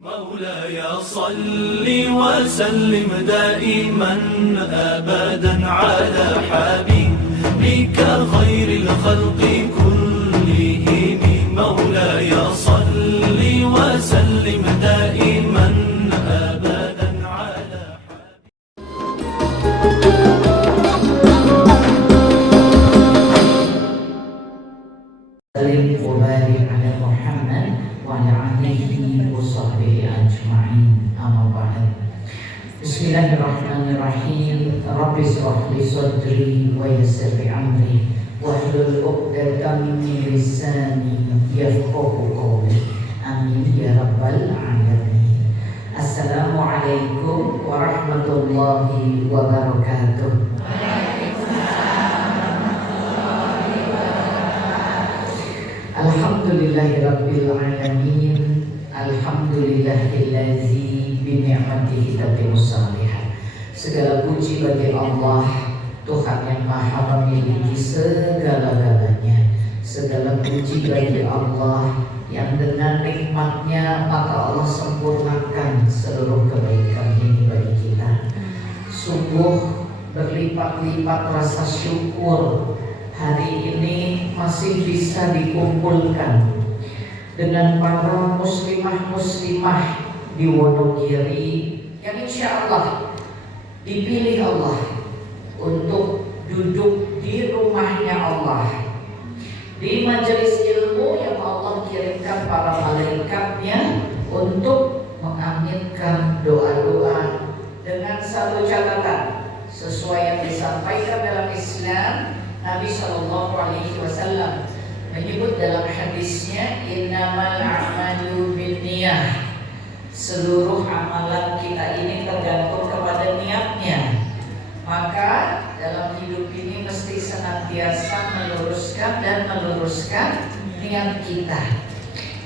مولاي صل وسلم دائما أبدا على حبيبك خير الخلق كلهم. مولاي صل وسلم دائما أبدا على حبيبك وبارك على محمد وعلى آله وصحبه أجمعين. أما بعد. Bismillahirrahmanirrahim. Rabbi shrah li sadri wa yassir li amri wahlul 'uqdatam min lisani yafqahu qawli. Amin ya rabbal alamin. Assalamualaikum warahmatullahi wabarakatuh. Alhamdulillahirabbil alamin. Alhamdulillahillazi bi ni'matihi tatimmus shalihat. Segala puji bagi Allah, Tuhan yang Maha memiliki segala-galanya. Segala puji bagi Allah yang dengan nikmatnya maka Allah sempurnakan seluruh kebaikan ini bagi kita. Sungguh berlipat-lipat rasa syukur hari ini masih bisa dikumpulkan dengan para muslimah-muslimah di Wonogiri yang insya Allah dipilih Allah untuk duduk di rumahnya Allah, di majelis ilmu yang Allah kirimkan para malaikatnya untuk mengaminkan doa-doa dengan satu catatan sesuai yang disampaikan dalam Islam. Nabi Shallallahu Alaihi Wasallam menyebut dalam hadisnya, innamal a'malu binniyah. Seluruh amalan kita ini tergantung kepada niatnya. Maka dalam hidup ini mesti senantiasa meluruskan niat kita.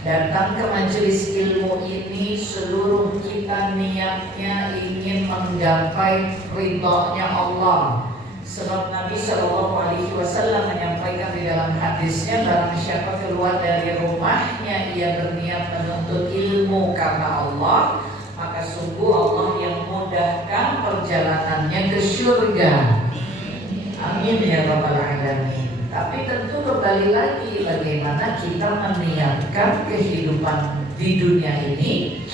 Datang ke majelis ilmu ini seluruh kita niatnya ingin menggapai ridhonya Allah. Sebab Nabi Shallallahu Alaihi Wasallam menyampaikan di dalam hadisnya, barang siapa keluar dari rumahnya ia berniat menuntut ilmu karena Allah, maka sungguh Allah yang mudahkan perjalanannya ke surga. Amin ya rabbal alamin. Tapi tentu kembali lagi bagaimana kita meniatkan kehidupan di dunia ini.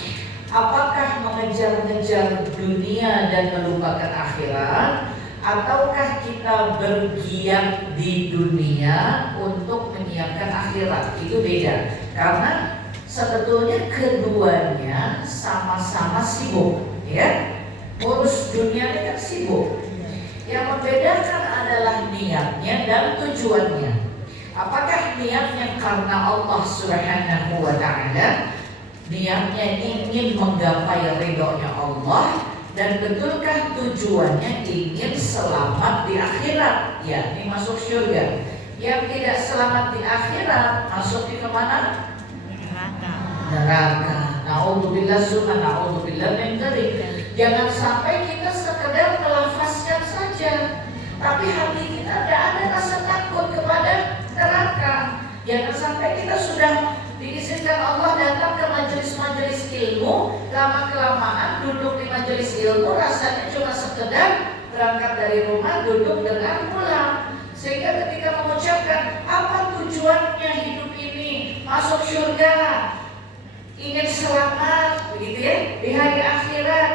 Apakah mengejar-ngejar dunia dan melupakan akhirat, ataukah kita bergiat di dunia untuk menyiapkan akhirat? Itu beda. Karena sebetulnya keduanya sama-sama sibuk, ya. Urus dunia ini kan sibuk. Yang membedakan adalah niatnya dan tujuannya. Apakah niatnya karena Allah Subhanahu wa ta'ala, niatnya ingin menggapai ridhonya Allah, dan betulkah tujuannya ingin selamat di akhirat, yakni masuk surga. Yang tidak selamat di akhirat masuk di kemana? Neraka. Na'udzubillah summa na'udzubillah min dzalik. Jangan sampai kita sekedar melafazkan saja, tapi hati kita tidak ada rasa takut kepada neraka. Jangan sampai kita sudah diizinkan Allah datang ke majelis-majelis ilmu, lama-kelamaan duduk di majelis ilmu rasanya cuma sekedar berangkat dari rumah, duduk dengan pulang. Sehingga ketika mengucapkan apa tujuannya hidup ini, masuk surga, ingin selamat, begitu ya, di hari akhirat.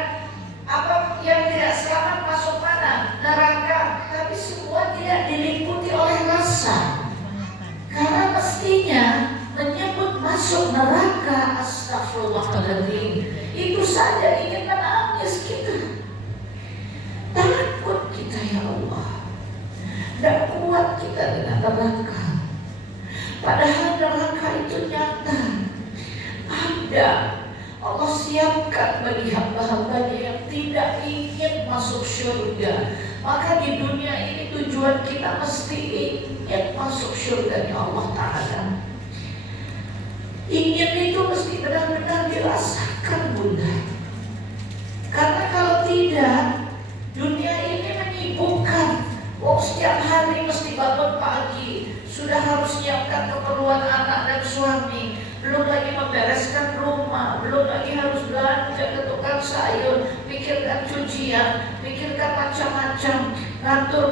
Apa yang tidak selamat masuk mana? Neraka. Tapi semua tidak diliputi oleh rasa. Karena mestinya menyebut masuk neraka, astagfirullahaladzim, itu saja ingin menangis kita. Takut kita ya Allah. Tidak kuat kita dengan neraka. Padahal neraka itu nyata. Ada. Allah siapkan bagi hamba-hambanya yang tidak ingin masuk surga. Maka di dunia ini tujuan kita mesti ingin masuk surganya Allah Ta'ala. Ingin itu mesti benar-benar dirasakan, Bunda. Karena kalau tidak, dunia ini menyibukkan. Setiap hari mesti bangun pagi, sudah harus siapkan keperluan anak dan suami, belum lagi membereskan rumah, belum lagi harus pikirkan sayur, pikirkan cucian, pikirkan macam-macam, ngatur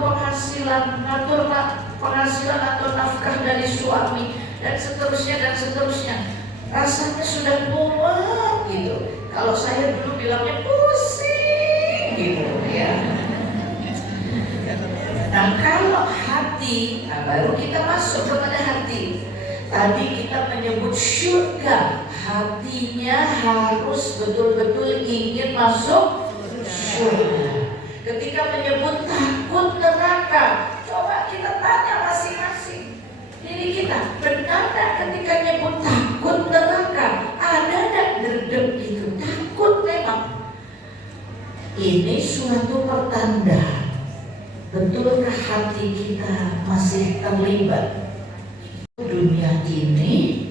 penghasilan atau nafkah dari suami, dan seterusnya. Rasanya sudah muak gitu. Kalau saya dulu bilangnya pusing gitu ya. Nah kalau hati, baru kita masuk kepada hati. Tadi kita menyebut surga, hatinya harus betul-betul ingin masuk surga. Ketika menyebut takut neraka, coba kita tanya masing-masing diri kita, benar tak ketika nyebut takut neraka, ada tak derdem itu? Takut memang. Ini suatu pertanda. Betulkah hati kita masih terlibat? Dunia ini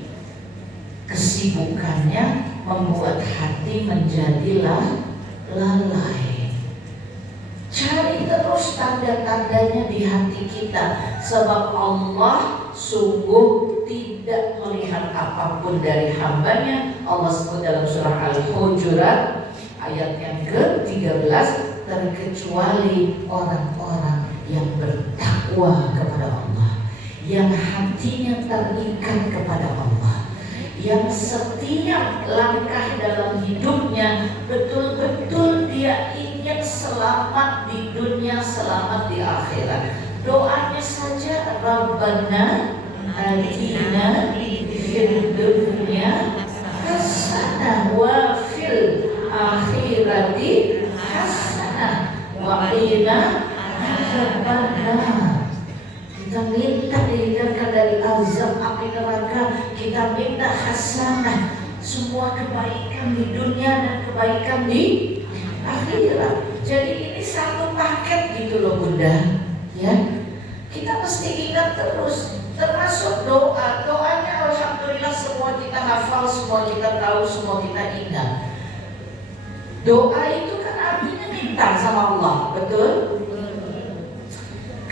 kesibukannya membuat hati menjadi lalai. Cari terus tanda-tandanya di hati kita, sebab Allah sungguh tidak melihat apapun dari hambanya. Allah sebut dalam surah Al-Hujurat ayat yang ke-13, terkecuali orang-orang yang bertakwa kepada Allah, yang hatinya terikat kepada Allah, yang setiap langkah dalam hidupnya betul-betul dia ingin selamat di dunia, selamat di akhirat. Doanya saja, Rabbana atina fid dunya hasanah wa fil akhirati hasanah wa qina adzabannar. Kita minta dihindarkan dari azab api neraka, kita minta hasanah, semua kebaikan di dunia dan kebaikan di akhirat. Jadi ini satu paket gitu loh Bunda, ya. Kita mesti ingat terus, termasuk doanya alhamdulillah semua kita hafal, semua kita tahu, semua kita ingat. Doa itu kan artinya minta sama Allah, betul?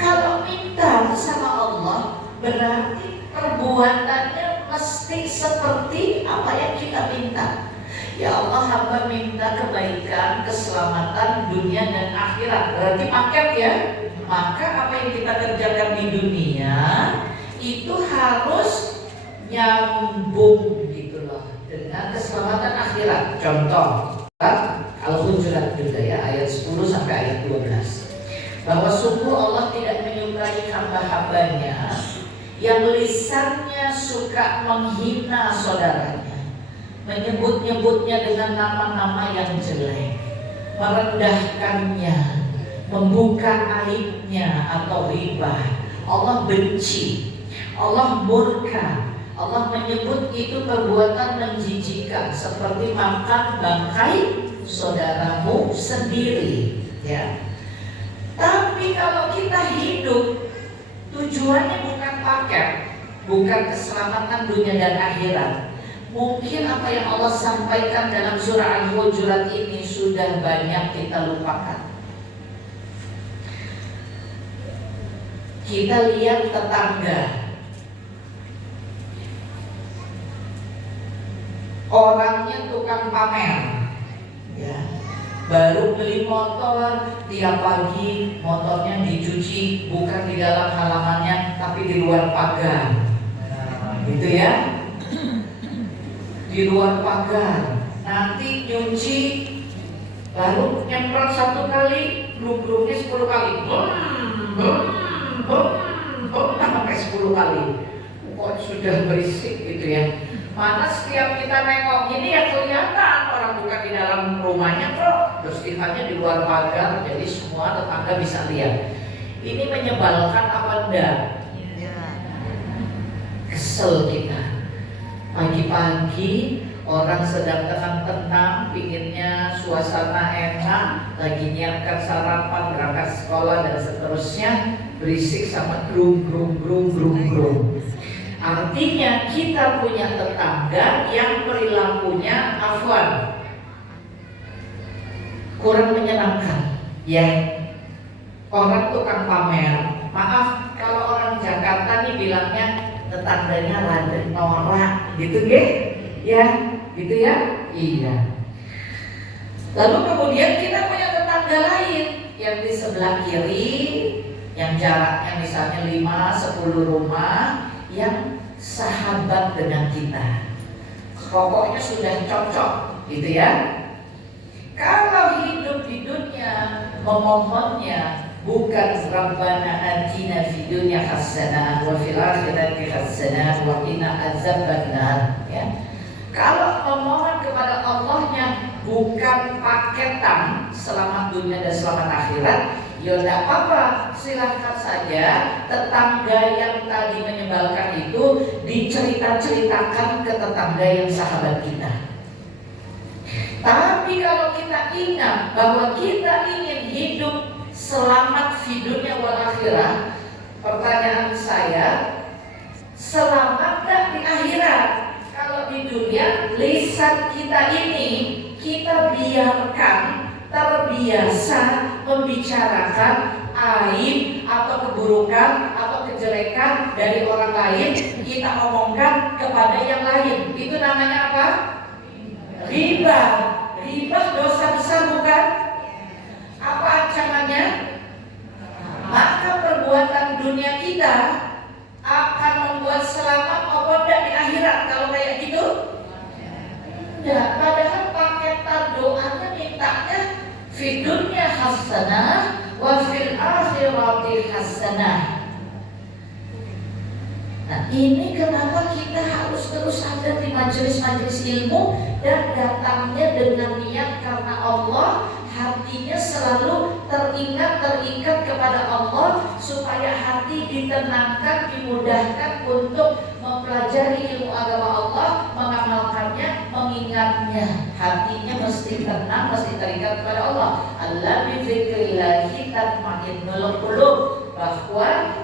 Kalau minta sama Allah berarti perbuatannya mesti seperti apa yang kita minta. Ya Allah, hamba minta kebaikan, keselamatan dunia dan akhirat. Berarti paket ya. Maka apa yang kita kerjakan di dunia itu harus nyambung gitu loh dengan keselamatan akhirat. Contoh Al-Hujurat juga ya, ayat 10 sampai ayat 12. Bahwa sungguh Allah tidak menyukai hamba-hambanya yang lisannya suka menghina saudaranya, menyebut-nyebutnya dengan nama-nama yang jelek, merendahkannya, membuka aibnya atau riba. Allah benci, Allah murka. Allah menyebut itu perbuatan menjijikan, seperti makan bangkai saudaramu sendiri, ya. Tapi kalau kita hidup, tujuannya bukan paket, bukan keselamatan dunia dan akhirat. Mungkin apa yang Allah sampaikan dalam surah Al-Hujurat ini sudah banyak kita lupakan. Kita lihat tetangga, orangnya tukang pamer, ya. Baru beli motor, tiap pagi motornya dicuci bukan di dalam halamannya tapi di luar pagar, gitu ya, di luar pagar. Nanti nyuci baru nyemprot 1 kali, gluk-gluknya 10 kali, sampai 10 kali. Kok sudah berisik gitu ya. Mana setiap kita nengok ini ya kelihatan orang bukan di dalam rumahnya kok, beristighfarnya di luar pagar, jadi semua tetangga bisa lihat. Ini menyebalkan apa enggak? Kesel kita. Pagi-pagi orang sedang tenang-tenang, pinginnya suasana enak, lagi nyiapkan sarapan, berangkat sekolah dan seterusnya, berisik sama grum. Artinya kita punya tetangga yang perilakunya afwan, kurang menyenangkan, ya. Orang tukang pamer. Maaf kalau orang Jakarta nih bilangnya tetangganya rada norak, gitu ya, gitu ya, iya. Lalu kemudian kita punya tetangga lain yang di sebelah kiri, yang jaraknya misalnya 5-10 rumah, yang sahabat dengan kita. Pokoknya sudah cocok, gitu ya. Kalau hidup di dunia memohonnya bukan Rabbana atina fid dunya hasanah wa fil akhirati hasanah wa qina azabannar, ya. Kalau memohon kepada Allahnya bukan paketan selamat dunia dan selamat akhirat, ya tidak apa-apa, silahkan saja tetangga yang tadi menyebalkan itu dicerita-ceritakan ke tetangga yang sahabat kita. Tapi kalau kita ingat bahwa kita ingin hidup selamat di dunia wal akhirah, pertanyaan saya, selamat gak di akhirat? Kalau di dunia, lisan kita ini kita biarkan terbiasa membicarakan aib atau keburukan atau kejelekan dari orang lain, kita omongkan kepada yang lain. Itu namanya apa? Riba. Riba dosa besar bukan? Apa ancamannya? Maka perbuatan dunia kita akan membuat selamat apa tidak di akhirat kalau kayak gitu? Enggak, padahal paketan doanya mintanya fid dunya hasanah wa fil akhirati hasanah. Nah, ini kenapa kita harus terus ada di majelis-majelis ilmu dan datangnya dengan niat karena Allah, hatinya selalu terikat kepada Allah supaya hati ditenangkan, dimudahkan untuk mempelajari ilmu agama Allah, mengamalkannya, mengingatnya. Hatinya mesti tenang, mesti terikat kepada Allah. Allah bi dzikrillahi tatma'innul qulub, bahwa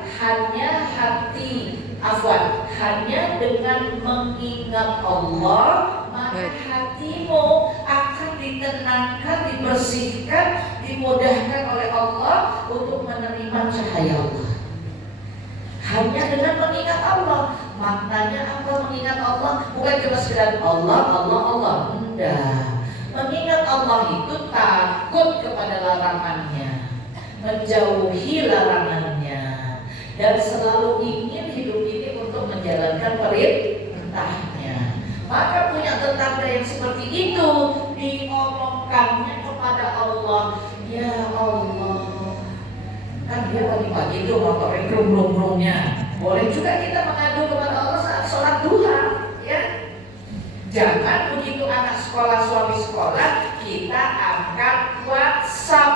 hanya dengan mengingat Allah maka hatimu akan ditenangkan, dibersihkan, dimudahkan oleh Allah untuk menerima cahaya Allah. Hanya dengan mengingat Allah. Maknanya apa mengingat Allah? Bukan cuma sekedar Allah, Allah, Allah. Enggak. Mengingat Allah itu takut kepada larangannya, menjauhi larangannya, dan selalu ingin hidup ini untuk menjalankan perintahnya. Maka punya tetangga yang seperti itu diomongkannya kepada Allah. Ya Allah, kan dia pagi-pagi itu motornya grung-grung-grungnya. Boleh juga kita mengadu kepada Allah saat sholat duha, ya. Jangan begitu anak sekolah, suami sekolah, kita angkat WhatsApp,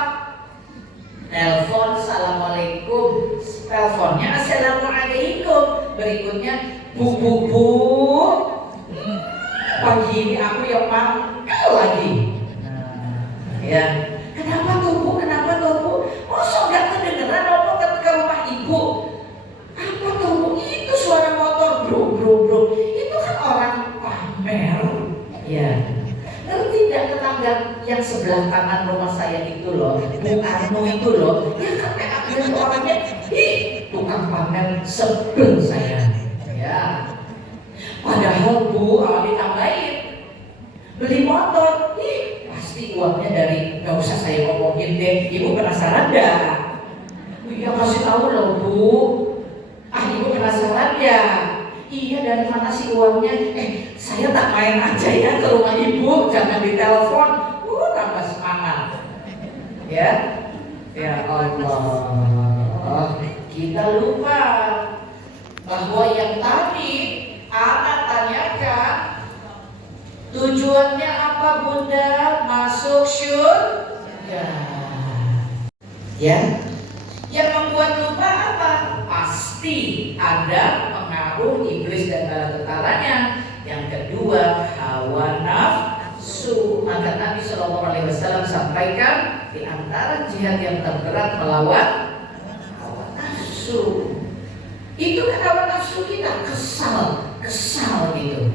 telepon, assalamualaikum, teleponnya assalamualaikum, berikutnya bu, pagi ini aku yang mangkel lagi. Ya, kenapa tuh bu? Masa nggak kedengeran ngomong ke rumah ibu? Apa tuh bu? Itu suara motor, bro. Itu kan orang pamer. Ya, ngerti nggak tetangga yang sebelah kanan rumah saya itu loh, Bu Anu itu loh, ya kan kayak orangnya, tukang pamer, sebel saya. Ya, padahal bu, ditambahin beli motor, pasti uangnya dari, nggak usah saya ngomongin deh, ibu penasaran dah? Iya kasih tahu loh bu. Ibu penasaran ya? Iya, dari mana sih uangnya? Saya tak main aja ya ke rumah ibu, jangan ditelepon. Tambah semangat. Ya, ya Allah, kita lupa bahwa yang tadi anak tanyakan, tujuannya apa bunda masuk surga? Ya, yang membuat lupa apa? Pasti ada pengaruh iblis dan bala tentaranya. Yang kedua, hawa nafsu. Maka Nabi SAW sampaikan, di antara jihad yang terberat melawan hawa nafsu. Itu kan hawa nafsu kita kesal gitu.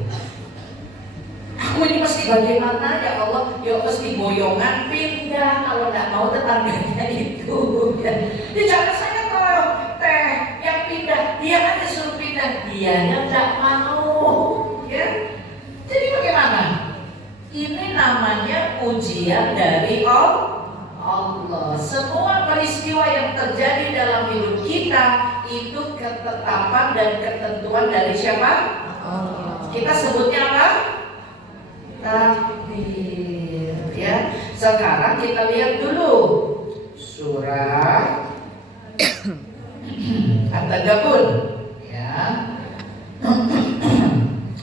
Aku ini mesti bagaimana ya Allah? Ya mesti boyongan pindah kalau nggak mau tetangganya itu. Ya jangan saya tolong teh yang pindah, dia kan disuruh pindah, dianya nggak mau. Ya, jadi bagaimana? Ini namanya ujian dari Allah. Semua peristiwa yang terjadi dalam hidup kita itu ketetapan dan ketentuan dari siapa? Allah. Kita sebutnya apa? Takdir. Ya. Sekarang kita lihat dulu surah At-Taghabun, ya.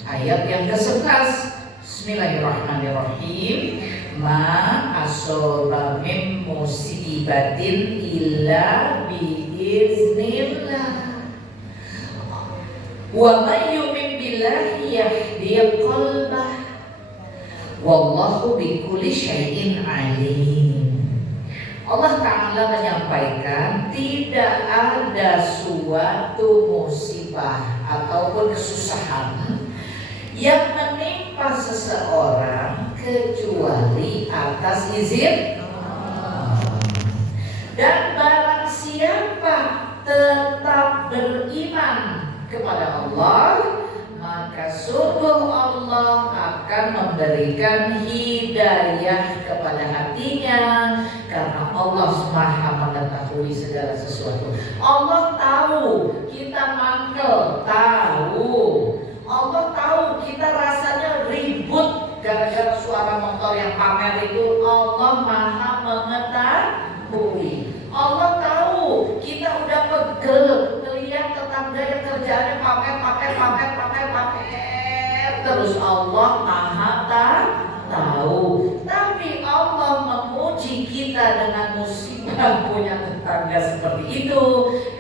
Ayat yang ke-11. Bismillahirrahmanirrahim. Ma asoba min musibatin illa biiznillah. Wa may yu'min billahi yahdi qalbah. Wallahu bikulli syai'in alim. Allah Ta'ala menyampaikan tidak ada suatu musibah ataupun kesusahan yang menimpa seseorang kecuali atas izin Allah. Dan barang siapa tetap beriman kepada Allah, maka sungguh Allah akan memberikan hidayah kepada hatinya, karena Allah Maha mengetahui segala sesuatu. Allah tahu kita mangkel, tahu. Allah tahu kita rasanya ribut gara-gara suara motor yang pamer itu. Allah Maha mengetahui. Allah tahu kita udah pegel melihat tetangga yang kerjaannya pamer terus. Allah Maha tahu. Tapi Allah memuji kita dengan musibah punya tetangga seperti itu,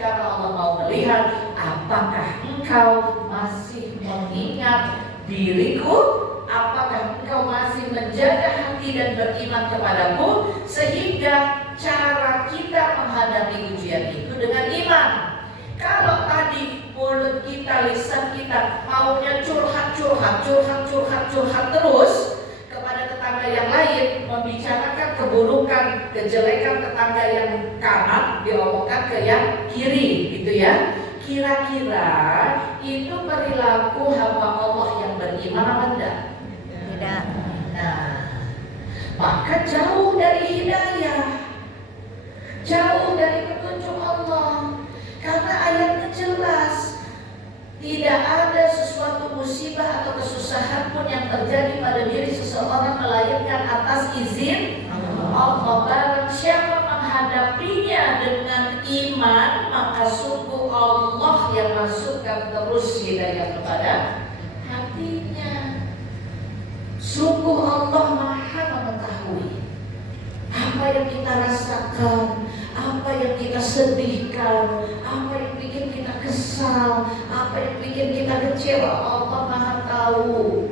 karena Allah mau melihat apakah engkau masih mengingat diriku, apakah engkau masih menjaga hati dan beriman kepadaku, sehingga cara kita menghadapi ujian itu dengan iman. Kalau tadi mulut kita, lisan kita maunya curhat terus kepada tetangga yang lain, membicarakan keburukan, kejelekan tetangga yang kanan diomongkan ke yang kiri, gitu ya. Kira-kira itu perilaku hamba Allah yang beriman apa enggak? Tidak. Nah, maka jauh dari hidayah, jauh dari petunjuk Allah. Karena ayatnya jelas, tidak ada sesuatu musibah atau kesusahan pun yang terjadi pada diri seseorang melainkan atas izin Allah. Barang siapa menghadapinya dengan iman, maka sungguh Allah yang masukkan terus hidayah kepada hatinya. Sungguh Allah Maha mengetahui apa yang kita rasakan, apa yang kita sedihkan, apa yang bikin kita kesal, apa yang bikin kita kecewa. Allah Maha tahu.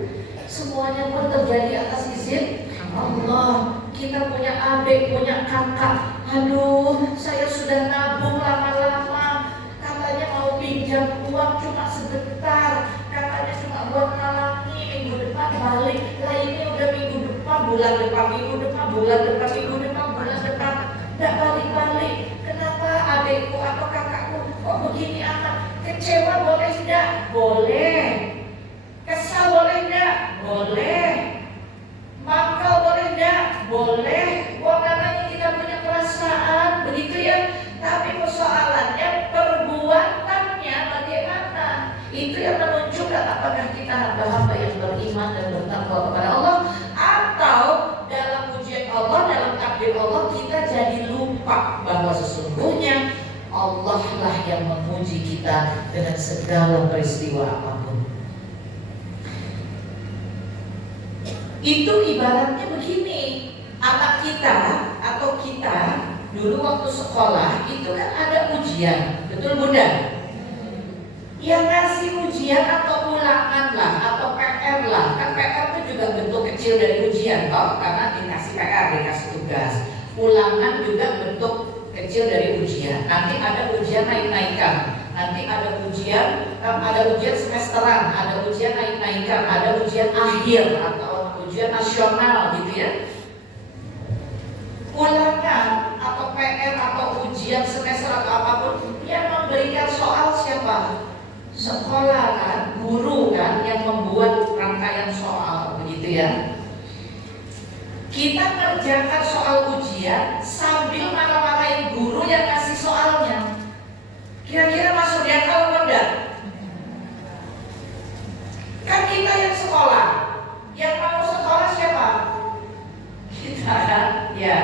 Semuanya pun terjadi atas izin Allah. Kita punya adik, punya kakak, aduh saya sudah nabung lama-lama, katanya mau pinjam uang cuma sebentar, katanya cuma buat ngalangi, minggu depan balik. Lah ini udah minggu depan, bulan depan, minggu depan, bulan depan, minggu depan, bulan depan, gak balik-balik. Kenapa adikku atau kakakku kok begini amat? Kecewa boleh enggak? Boleh. Kesal boleh enggak? Boleh. Mangkal boleh enggak? Boleh. Wah, namanya kita punya perasaan, begitu ya. Tapi persoalannya perbuatannya bagaimana? Itu yang menunjukkan apakah kita hamba-hamba yang beriman dan bertakwa kepada Allah, atau dalam ujian Allah, dalam takdir Allah kita jadi lupa bahwa sesungguhnya Allah lah yang memuji kita dengan segala peristiwa apapun. Itu ibaratnya begini, anak kita atau kita dulu waktu sekolah itu kan ada ujian, betul Bunda? Yang ngasih ujian atau ulangan lah, atau PR lah. Kan PR itu juga bentuk kecil dari ujian toh, karena dikasih PR, dikasih tugas. Ulangan juga bentuk kecil dari ujian. Nanti ada ujian naik-naikan, nanti ada ujian semesteran, ada ujian naik-naikan, ada ujian akhir atau ujian nasional gitu ya. Ulangan atau PR atau ujian semester atau apapun yang memberikan soal siapa? Sekolah kan, guru kan yang membuat rangkaian soal, begitu ya. Kita kerjakan soal ujian sambil marah-marahin guru yang ngasih soalnya. Kira-kira masuk di akal apa enggak? Kan kita yang sekolah, yang mau sekolah siapa? Kita, ya.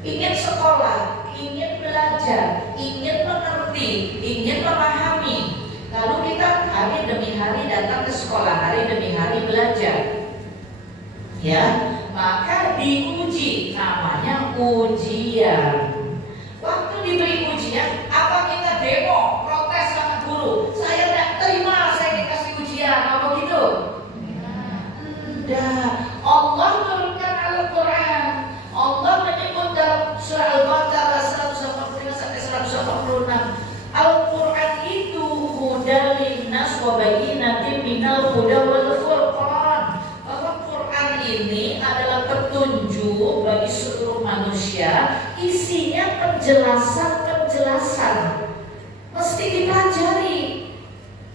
Ingin sekolah, ingin belajar, ingin mengerti, ingin memahami. Lalu kita hari demi hari datang ke sekolah, hari demi hari belajar. Ya, maka diuji, namanya ujian. Waktu diberi ujian, apa kita demo, protes sama guru? Saya tidak terima, saya dikasih ujian, apa gitu? Enggak. Allah turunkan Al-Quran. Allah menyebut dalam surah Al-Baqarah 185 sampai 186. Al-Quran itu hudal linnas wa bayyinatin minal huda wal furqan. Bahwa Quran ini adalah petunjuk bagi seluruh manusia, isinya penjelasan-penjelasan mesti dipelajari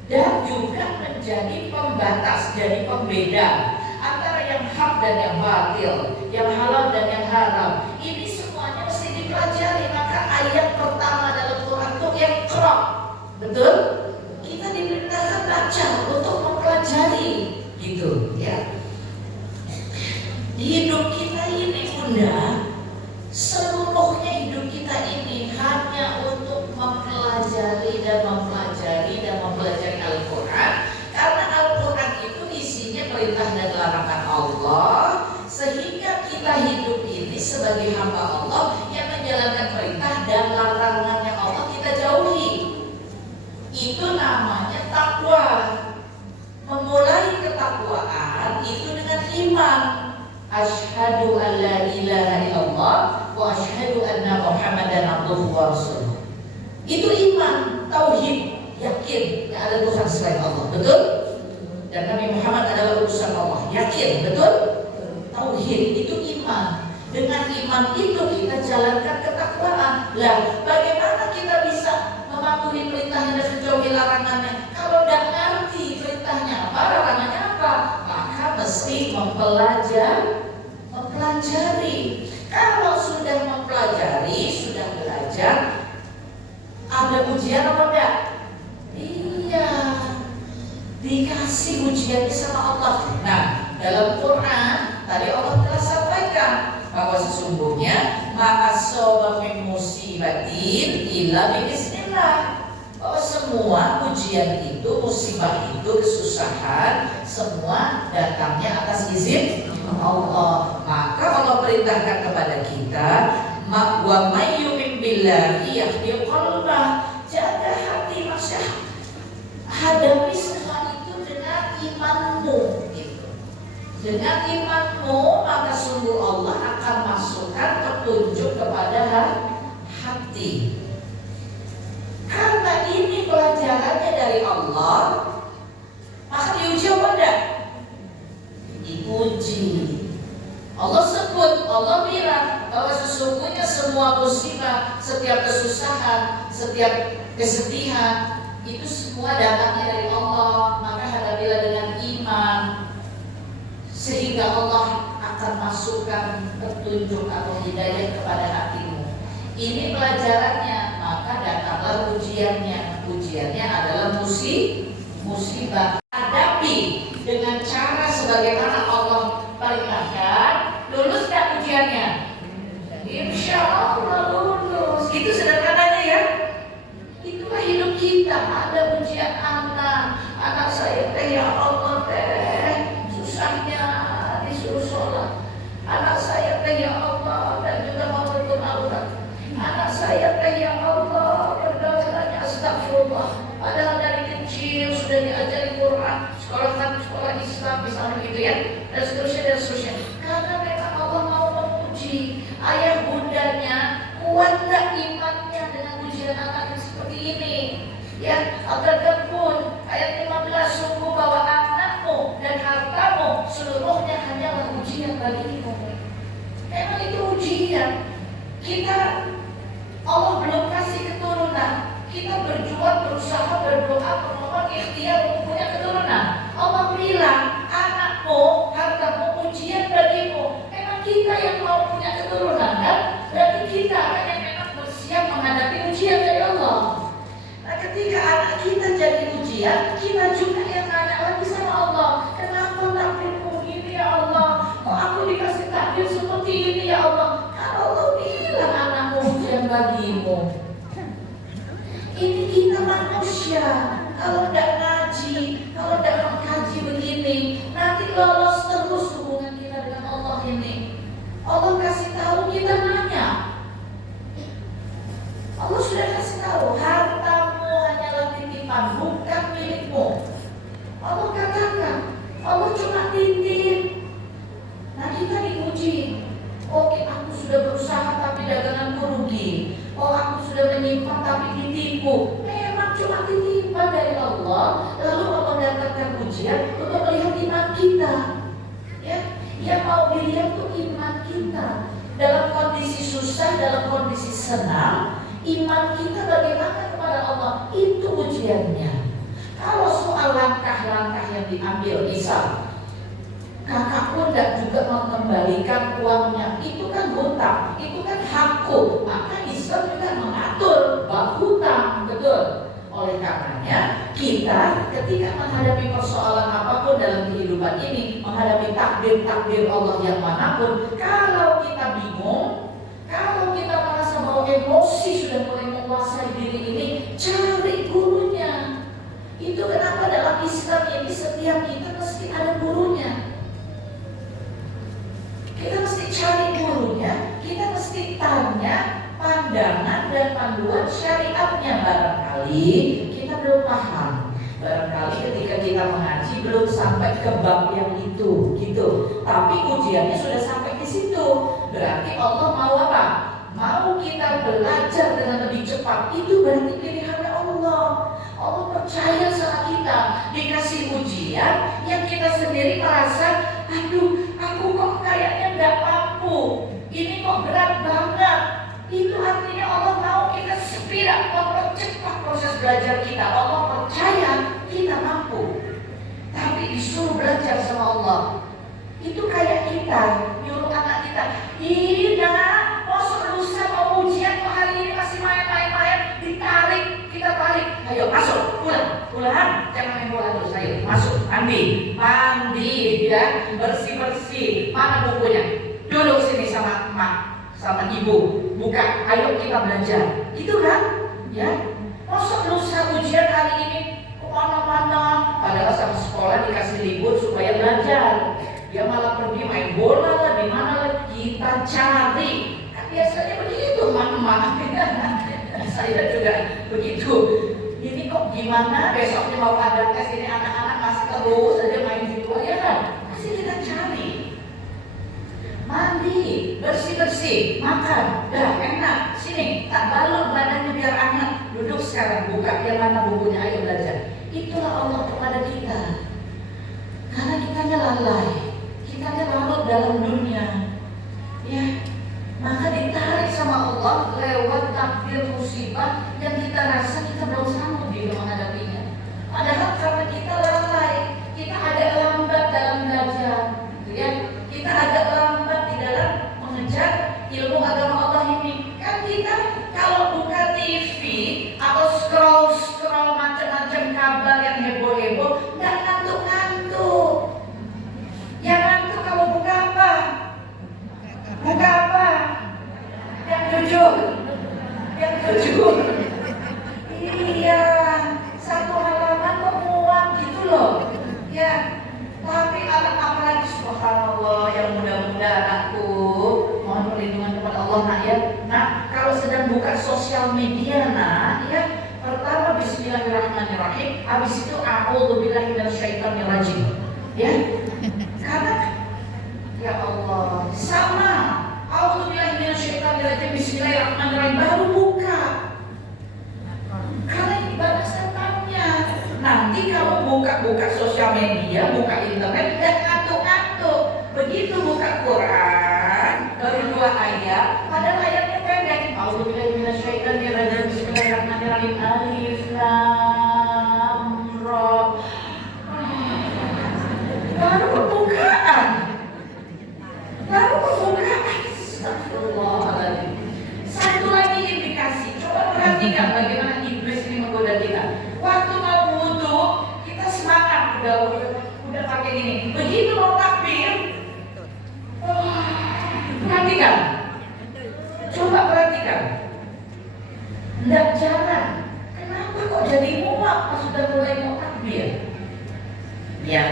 dan juga menjadi pembatas, jadi pembeda antara yang hak dan yang batil, yang halal dan yang haram. Ini semuanya mesti dipelajari. Maka ayat pertama dalam Quran itu Iqra. Betul? Kita diperintahkan baca untuk mempelajari, gitu ya. Di hidup kita ini Bunda, seluruhnya hidup kita ini hanya untuk mempelajari dan mempelajari dan mempelajari Al-Quran. Karena Al-Quran itu isinya perintah dan larangan Allah, sehingga kita hidup ini sebagai hamba Allah yang menjalankan perintah dan larangannya Allah kita jauhi. Itu namanya takwa. Memulai ketakwaan itu dengan iman. Asyhadu an la ilaha illallah wa asyhadu anna Muhammadan abduhu wa rasuluh. Itu iman, tauhid, yakin tidak ada Tuhan selain Allah, betul? Dan Nabi Muhammad adalah utusan Allah, yakin, betul? Tauhid itu iman. Dengan iman itu kita jalankan ketakwaan. Lah, bagaimana kita bisa mematuhi perintahnya dan menjauhi larangannya kalau tidak ngerti perintahnya apa, larangannya apa? Maka mesti mempelajari. Kalau sudah mempelajari, sudah belajar, ada ujian apa enggak? Iya, dikasih ujiannya sama Allah. Nah, dalam Quran tadi Allah telah sampaikan bahwa sesungguhnya ma'asoba min musibatin illa biiznillah. Bahwa semua ujian itu, musibah itu, kesusahan, semua datangnya atas izin Allah. Maka Allah perintahkan kepada kita, wa may yu'min billahi yahdi qalbah. Jaga hati manusia. Hadapi semua itu dengan imanmu, gitu. Dengan imanmu maka sungguh Allah akan masukkan petunjuk kepada hati. Karena ini pelajarannya dari Allah, maka diuji apa enggak? Diuji. Allah sebut, Allah bilang bahwa sesungguhnya semua musibah, setiap kesusahan, setiap kesedihan itu semua datangnya dari Allah. Maka hadapilah dengan iman, sehingga Allah akan masukkan petunjuk atau hidayah kepada hatimu. Ini pelajarannya. Maka datanglah ujiannya. Ujiannya adalah musibah. Hadapi dengan cara sebagaimana Allah perintahkan. Lulus gak ujiannya? Insya Allah lulus. Itu sederhananya ya. Itulah hidup kita. Ada ujian anak saya teh, ya Allah teh, susahnya disuruh sholat. Anak saya teh, ya Allah, dan juga mau ikut aurat. Anak saya teh, ya Allah, pergaulannya astagfirullah. Padahal dari kecil sudah diajari Quran, sekolah Islam misalnya gitu ya, dan seterusnya. Karena memang Allah mau menguji ayah bundanya, kuat tak imannya dengan ujian anak yang seperti ini. Ya, Al-Qur'an ayat 15, sungguh bahwa anakmu dan hartamu seluruhnya hanyalah ujian bagimu. Memang itu ujian. Kita, Allah belum kasih keturunan, kita berjuang, berusaha, berdoa, memohon ikhtiar untuk punya keturunan. Allah bilang, anakmu, hartamu ujian bagimu. kita yang mau punya keturunan kan? Berarti kita akan yang memang bersiap menghadapi ujian dari Allah. Nah ketika anak kita jadi ujian, kita juga yang nanya lagi sama Allah, kenapa takdirmu gini ya Allah? Kok aku dikasih takdir seperti ini ya Allah? Kalau Allah bilang anakmu ujian bagimu. Ini kita manusia, kalau tidak ngaji, kalau tidak mengkaji begini, nanti lolos terus hubungan kita dengan Allah ini. Allah kasih tahu, kita nanya. Allah sudah kasih tahu, hartamu hanyalah titipan, bukan milikmu. Allah katakan, Allah cuma titip. Nah kita diuji. Oke, aku sudah berusaha tapi daganganku rugi. Oh, aku sudah menyimpan tapi ditipu. Memang cuma titipan dari Allah. Lalu Allah datangkan ujian untuk melihat iman kita. Ya, yang mau dilihat tuh iman kita. Dalam kondisi susah, dalam kondisi senang, iman kita bagaimana kepada Allah, itu ujiannya. Kalau soal langkah-langkah yang diambil, misal kakakku tidak juga mengembalikan uangnya, itu kan hutang, itu kan hakku. Maka Islam juga mengatur bab hutang, betul. Oleh karenanya kita ketika menghadapi persoalan apapun dalam kehidupan ini, menghadapi takdir-takdir Allah yang manapun, kalau kita bingung, kalau kita merasa bahwa emosi sudah mulai menguasai diri ini, cari gurunya. Itu kenapa dalam Islam ini setiap kita mesti ada gurunya. Kita mesti cari gurunya, kita mesti tanya pandangan dan panduan syariatnya. Barangkali kita belum paham, barangkali ketika kita mengaji belum sampai ke bab yang itu, gitu. Tapi ujiannya sudah sampai di situ. Berarti Allah mau apa? Mau kita belajar dengan lebih cepat. Itu berarti pilihannya Allah. Allah percaya sama kita. Dikasih ujian yang kita sendiri merasa, aduh, aku kok kayaknya nggak mampu. Ini kok berat banget. Itu artinya Allah mau kita speed mempercepat proses belajar kita. Allah percaya kita mampu. Tapi disuruh belajar sama Allah. Itu kayak kita nyuruh anak kita, Ida, masuk lusa mau ujian, kok hari ini masih main-main, ditarik, kita tarik. Ayo masuk, pulang, jangan main bola terus. Ayo masuk, mandi, ya, bersih-bersih. Mana bukunya? Duduk sini sama emak, sama ibu, buka. Ayo kita belajar. Itu kan, ya. Masuk lusa ujian hari ini kemana-mana, padahal sama sekolah dikasih libur supaya belajar. Dia malah pergi main bola lah, di mana lah, kita cari. Kan biasanya begitu, mama. Saya juga begitu. Ini kok gimana? Besoknya mau ada tes, ini anak-anak masih terus saja main di luar, ya kan? Masih kita cari. Mandi, bersih-bersih, makan, dah enak. Sini, tak balut badannya biar hangat. Duduk sekarang, buka yang mana bukunya, ayo belajar. Itulah Allah kepada kita. Karena kitanya lalai, kitanya larut dalam dunia, ya. Maka ditarik sama Allah lewat takdir musibah yang kita rasa kita belum sanggup menghadapinya. Padahal karena kita lalai, kita agak lambat dalam belajar, ya. Kita agak lambat di dalam mengejar ilmu agama Allah ini. Kan kita kalau buka TV atau scroll macam-macam kabar yang heboh-heboh, nggak ngantuk-ngantuk. Yang ngantuk kamu buka apa? Buka apa? Yang jujur. Iya, satu halaman kok muat gitu loh. Ya, tapi anak apalagi subhanallah, yang muda-muda anakku, mohon perlindungan kepada Allah nak ya. Nah, kalau sedang buka sosial media nak ya, pertama bismillahirrahmanirrahim, habis itu a'udzubillahi minasyaitonirrajim. Ya. Karena ya Allah, sama a'udzubillahi minasyaitonirrajim, bismillahirrahmanirrahim, baru buka. Karena ini batasannya. Nanti kamu buka sosial media, buka internet, dan ngantuk-ngantuk. Begitu buka Quran, baru 2 ayat, padahal ayatnya pendek. A'udzubillahi minasyaitonirrajim, bismillahirrahmanirrahim, alif lam ra. Baru pembukaan. perhatikan. Coba perhatikan. Enggak jalan. Kenapa kok jadi muak pas sudah mulai mau takbir? Ya.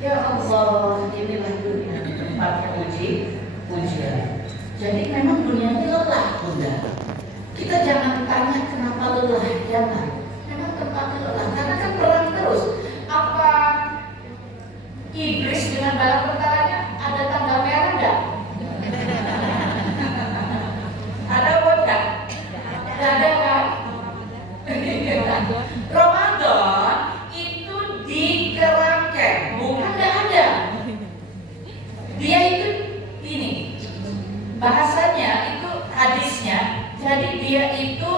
Ya Allah, inilah dunia tempatnya ujian. Jadi memang dunia ini lelah, Bunda. Kita jangan tanya kenapa lelah, jangan. Memang tempatnya lelah, karena kan perang terus. Apa iblis dengan bala tentaranya ada tanggal merah enggak? Ada apa enggak? Enggak ada kan? Ramadan itu dikerangkan, bukan enggak ada. Dia itu ini bahasanya itu hadisnya. Jadi dia itu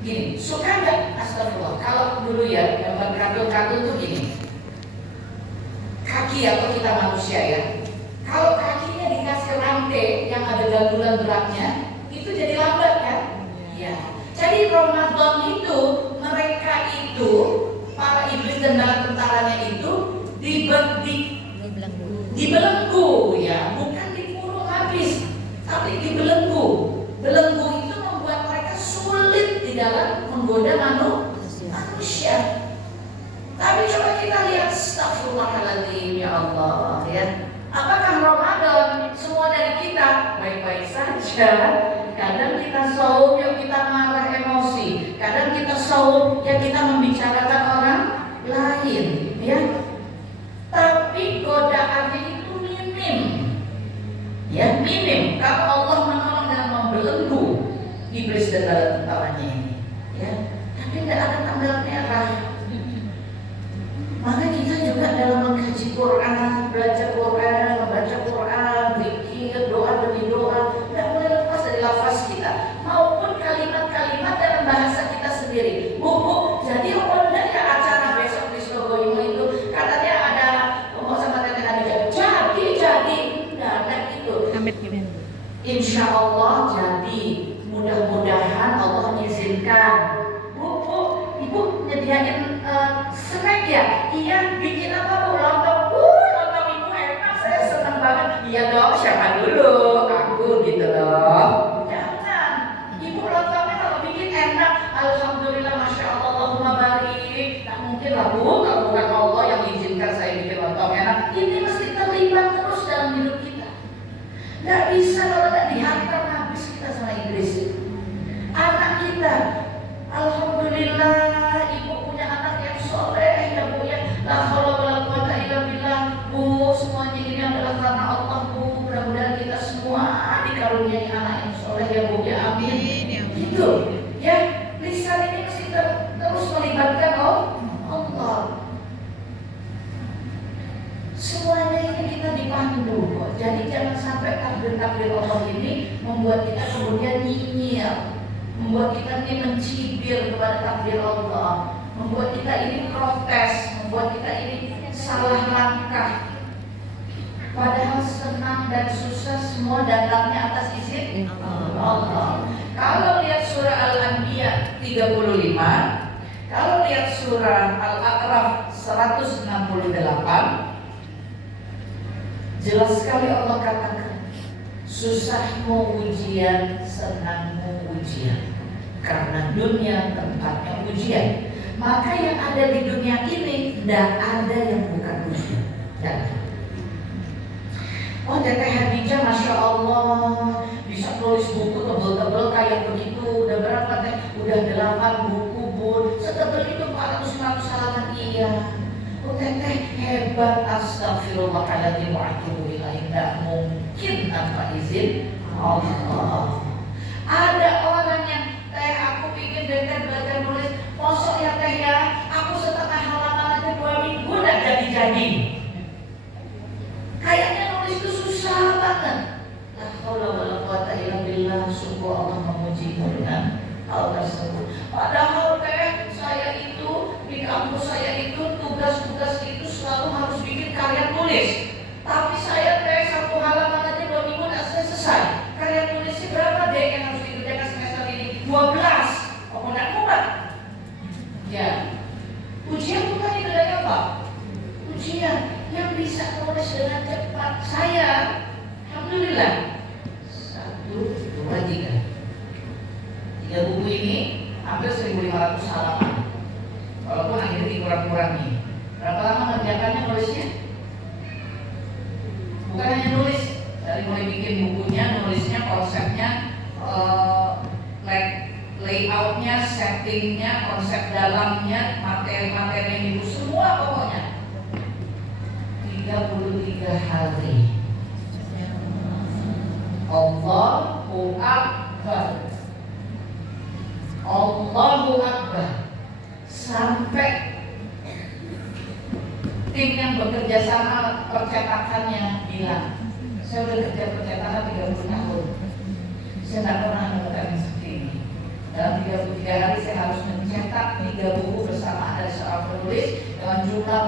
gini, suka nggak? Astagfirullah. Kalau dulu ya, gambar kartun-kartun tuh gini. Kaki atau kita manusia ya. Kalau kakinya dikasih rantai yang ada gandulan beratnya, itu jadi lambat kan? Iya. Jadi Ramadan itu mereka itu para iblis dan bala tentaranya itu dibelenggu ya, bukan dikurung habis, tapi dibelenggu. Belenggu itu membuat mereka sulit di dalam menggoda manusia. Tapi coba kita lihat, astagfirullahaladzim, ya Allah ya. Apakah Ramadan semua dari kita baik-baik saja? Kadang kita saum, ya kita marah emosi. Kadang kita saum, ya kita membicarakan orang lain, ya. Tapi godaannya itu minim, ya minim. Kalau Allah menolong dan membelenggu iblis dan bala tentaranya ini, ya. Tapi tidak ada tanggal merah. Maka kita juga dalam mengkaji Quran, belajar Quran, membaca Quran, zikir, doa demi doa, tidak boleh lepas dari lafaz kita, maupun kalimat-kalimat dalam bahasa kita sendiri. Bu, jadi Honda ya acara besok di Surabaya itu katanya ada ngomong sama teteh Khadijah. Jadi, tidak gitu. Insya Allah jadi, mudah-mudahan Allah mengizinkan. Bu, ibu nyediain snack ya? Iya, bikin apa Bu? Lontong. Lontong ibu enak, saya senang banget. Iya dong, siapa dulu? Aku gitu loh. Jangan, ibu lontongnya kalau bikin enak, alhamdulillah, masya Allah, Allahumma barik. Tak mungkin lah Bu, kalau bukan Allah yang izinkan saya bikin lontong enak. Ini mesti terlibat terus dalam hidup kita. Nggak bisa kalau tidak dihantar habis kita sama iblis. Anak kita, alhamdulillah, ibu punya anak yang soleh ya Bu ya. La haula wala quwata illa billah. Bu, semuanya ini adalah karena Allah Bu. Mudah-mudahan kita semua dikaruniai anak yang soleh ya Bu ya. Amin. Gitu ya. Lisan ini mesti terus melibatkan Allah. Semuanya ini kita dipandu kok. Jadi jangan sampai takbir-takbir Allah ini membuat kita kemudian nyinyir, membuat kita ini mencibir kepada takbir Allah, membuat kita ini protes, membuat kita ini salah langkah. Padahal senang dan susah semua datangnya atas izin Allah. Kalau lihat surah Al-Anbiya 35, kalau lihat surah Al-A'raf 168, jelas sekali Allah katakan, susahmu ujian, senangmu ujian. Karena dunia tempatnya ujian. Maka yang ada di dunia ini tidak ada yang bukan ujian. Oh, Teteh Khadijah, masya Allah, bisa tulis buku tebel-tebel kayak begitu. Udah berapa Teh? Udah 8 buku Bun. Setebel itu 400 halaman. Iya. Oh Teteh hebat, astagfirullahaladzim wa atubu ilaih. Tidak mungkin tanpa izin Allah. Ada orang yang Teh, aku pikir Teteh belajar nulis, mosok ya Teh ya, aku setengah halaman aja 2 minggu udah jadi. Kayaknya nulis itu susah banget. La haula wala quwata illa billah. Sungguh Allah memujimu dengan hal tersebut. Padahal Teh, saya itu di kampus saya itu tugas-tugas itu selalu harus bikin karya tulis. Tapi saya Teh 1 halaman aja 2 minggu udah selesai. Karya tulisnya berapa deh yang harus dikerjakan semester ini? 12. Oh, mudah-mudah. Ya. Ujian bukan itu dari apa? Ujian yang bisa nulis dengan cepat. Saya, alhamdulillah, Dari mulai bikin bukunya, nulisnya, konsepnya, layoutnya, settingnya, konsep dalamnya, materi-materi yang ibu semua pokoknya 33 hari. Allahu Akbar, Allahu Akbar. Sampai tim yang bekerja sama percetakannya bilang, saya udah kerja percetakan 30 tahun, saya tidak pernah mendapatkan yang seperti ini. Dalam 33 hari saya harus mencetak 3 buku bersamaan dari seorang penulis dengan jumlah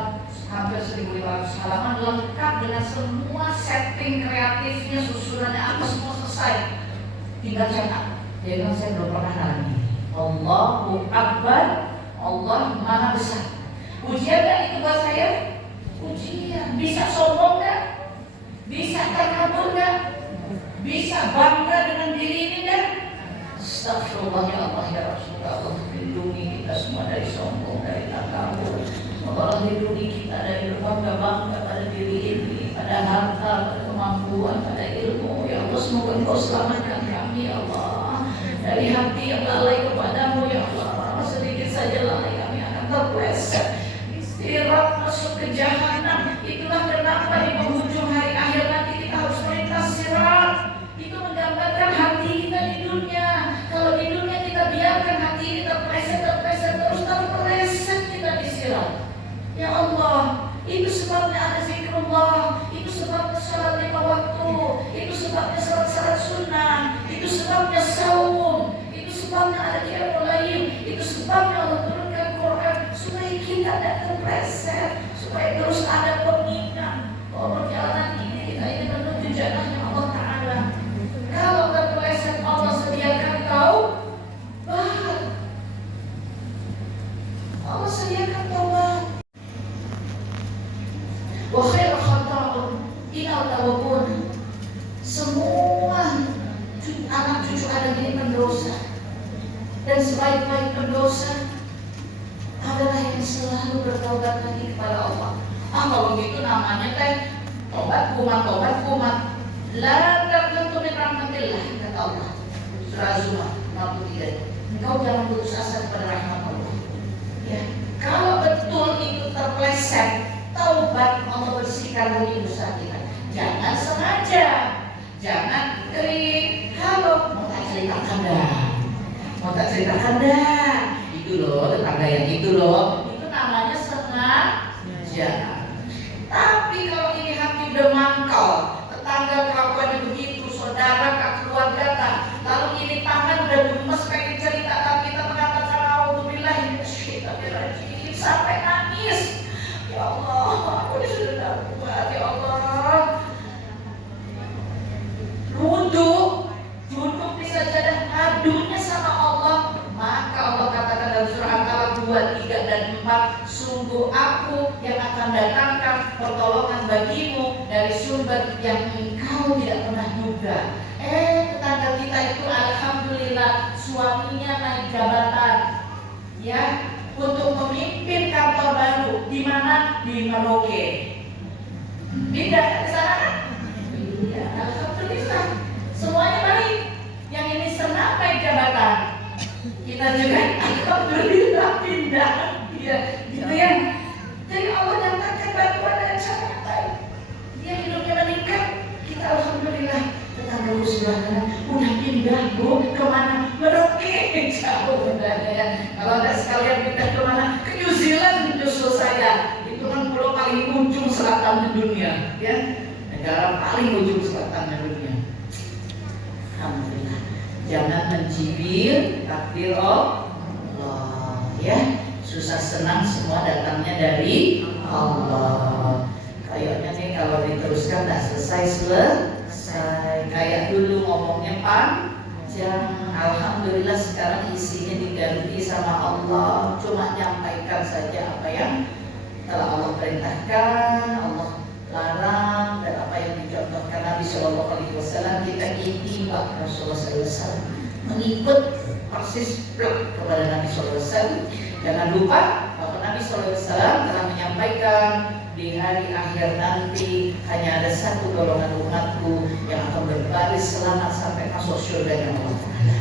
hampir 1.500 halaman, lengkap dengan semua setting kreatifnya, susunannya apa semua selesai, tinggal cetak. Dia bilang saya belum pernah ngalami. Allahu Akbar, Allah Maha Besar. Ujian kan itu buat saya? Ujian. Bisa sombong nggak? Bisa takabur nggak? Bisa bangga dengan diri ini nggak? Astagfirullah ya Allah ya Rasulullah, Allah lindungi kita semua dari sombong, dari takabur. Allah lindungi kita dari berbangga-bangga pada diri ini, pada harta, pada kemampuan, pada ilmu. Ya Allah, semoga Engkau selamatkan kami ya Allah dari hati yang lalai kepadamu ya Allah. Sedikit saja lalai kami akan terpleset, istirahat masuk ke jahanam. Itulah kenapa di penghujung hari akhir nanti kita harus melintas sirat. Itu menggambarkan hati kita di dunia. Kalau di dunia kita biarkan hati ini terpleset terus terpleset kita di sirat. Ya Allah, itu sebabnya ada zikrullah, itu sebabnya salat 5 waktu, itu sebabnya salat sunnah, itu sebabnya saum, itu sebabnya ada qiyamul lail, itu sebabnya Allah turunkan Quran supaya kita tidak terpleset, supaya terus ada pengingat bahwa perjalanan ini kita ini menuju jannahnya Allah Ta'ala. Kalau terpleset, Allah sediakan taubat. Allah sediakan taubat. Wa khairu khata'un inal tawabun. Semua anak cucu Adam ini pendosa, dan sebaik-baik pendosa adalah yang selalu bertaubat lagi kepada Allah. Kalau begitu namanya teh tobat kumat. La taqnatu min rahmatillah, kata Allah. Surah Az-Zumar 63. Engkau jangan putus asa kepada rahmat Allah. Ya, kalau betul itu terpleset, taubat, Allah bersihkan bumi dosa kita. Jangan sengaja, jangan kering. Halo, mau tak ceritakan dah. Itu loh, tetangga yang itu loh. Itu namanya sengaja. Tapi kalau ini hati udah mangkal, tetangga kelakuannya begitu, saudara keluarga tak, lalu ini tangan udah gemes pengen cerita, tapi kita mengatakan auzubillahi minasyaitonirrajim sampai nangis. Ya Allah, aku sudah kuat ya Allah. Duduk di sajadah adunya sama Allah. Maka Allah katakan dalam surah Al-Kahf 2, 3 dan 4, sungguh aku yang akan datangkan pertolongan bagimu dari sumber yang engkau tidak pernah duga. Tetangga kita itu alhamdulillah suaminya naik jabatan, ya, untuk memimpin kantor baru. Di mana? Di Merauke. Tidak di sana kan? Iya, alhamdulillah. Semuanya baik. Yang ini senang naik jabatan. Kita juga alhamdulillah pindah. Iya, gitu ya. Jadi Allah datangkan bantuan dengan cara yang baik. Dia hidupnya meningkat. Kita alhamdulillah. Tetangga sebelah kanan udah pindah Bu, kemana? Merauke. Jauh bedanya ya. Kalau ada sekalian pindah kemana? Ke New Zealand justru saya. Itu kan pulau paling ujung selatan di dunia, ya. Negara paling ujung selatan di dunia. Alhamdulillah. Jangan mencibir takdir Allah, ya. Susah senang semua datangnya dari Allah. Kayaknya nih kalau diteruskan nggak selesai. Kayak dulu ngomongnya panjang. Alhamdulillah sekarang isinya diganti sama Allah. Cuma nyampaikan saja apa yang telah Allah perintahkan, Allah larang, dan apa yang dicontohkan Nabi Shallallahu Alaihi Wasallam. Kita ittiba Rasulullah SAW, mengikut persis kepada Nabi Shallallahu Alaihi Wasallam. Jangan lupa bahwa Nabi Shallallahu Alaihi Wasallam telah menyampaikan di hari akhir nanti hanya ada satu golongan umatku yang selamat sampai masuk surga Allah Ta'ala.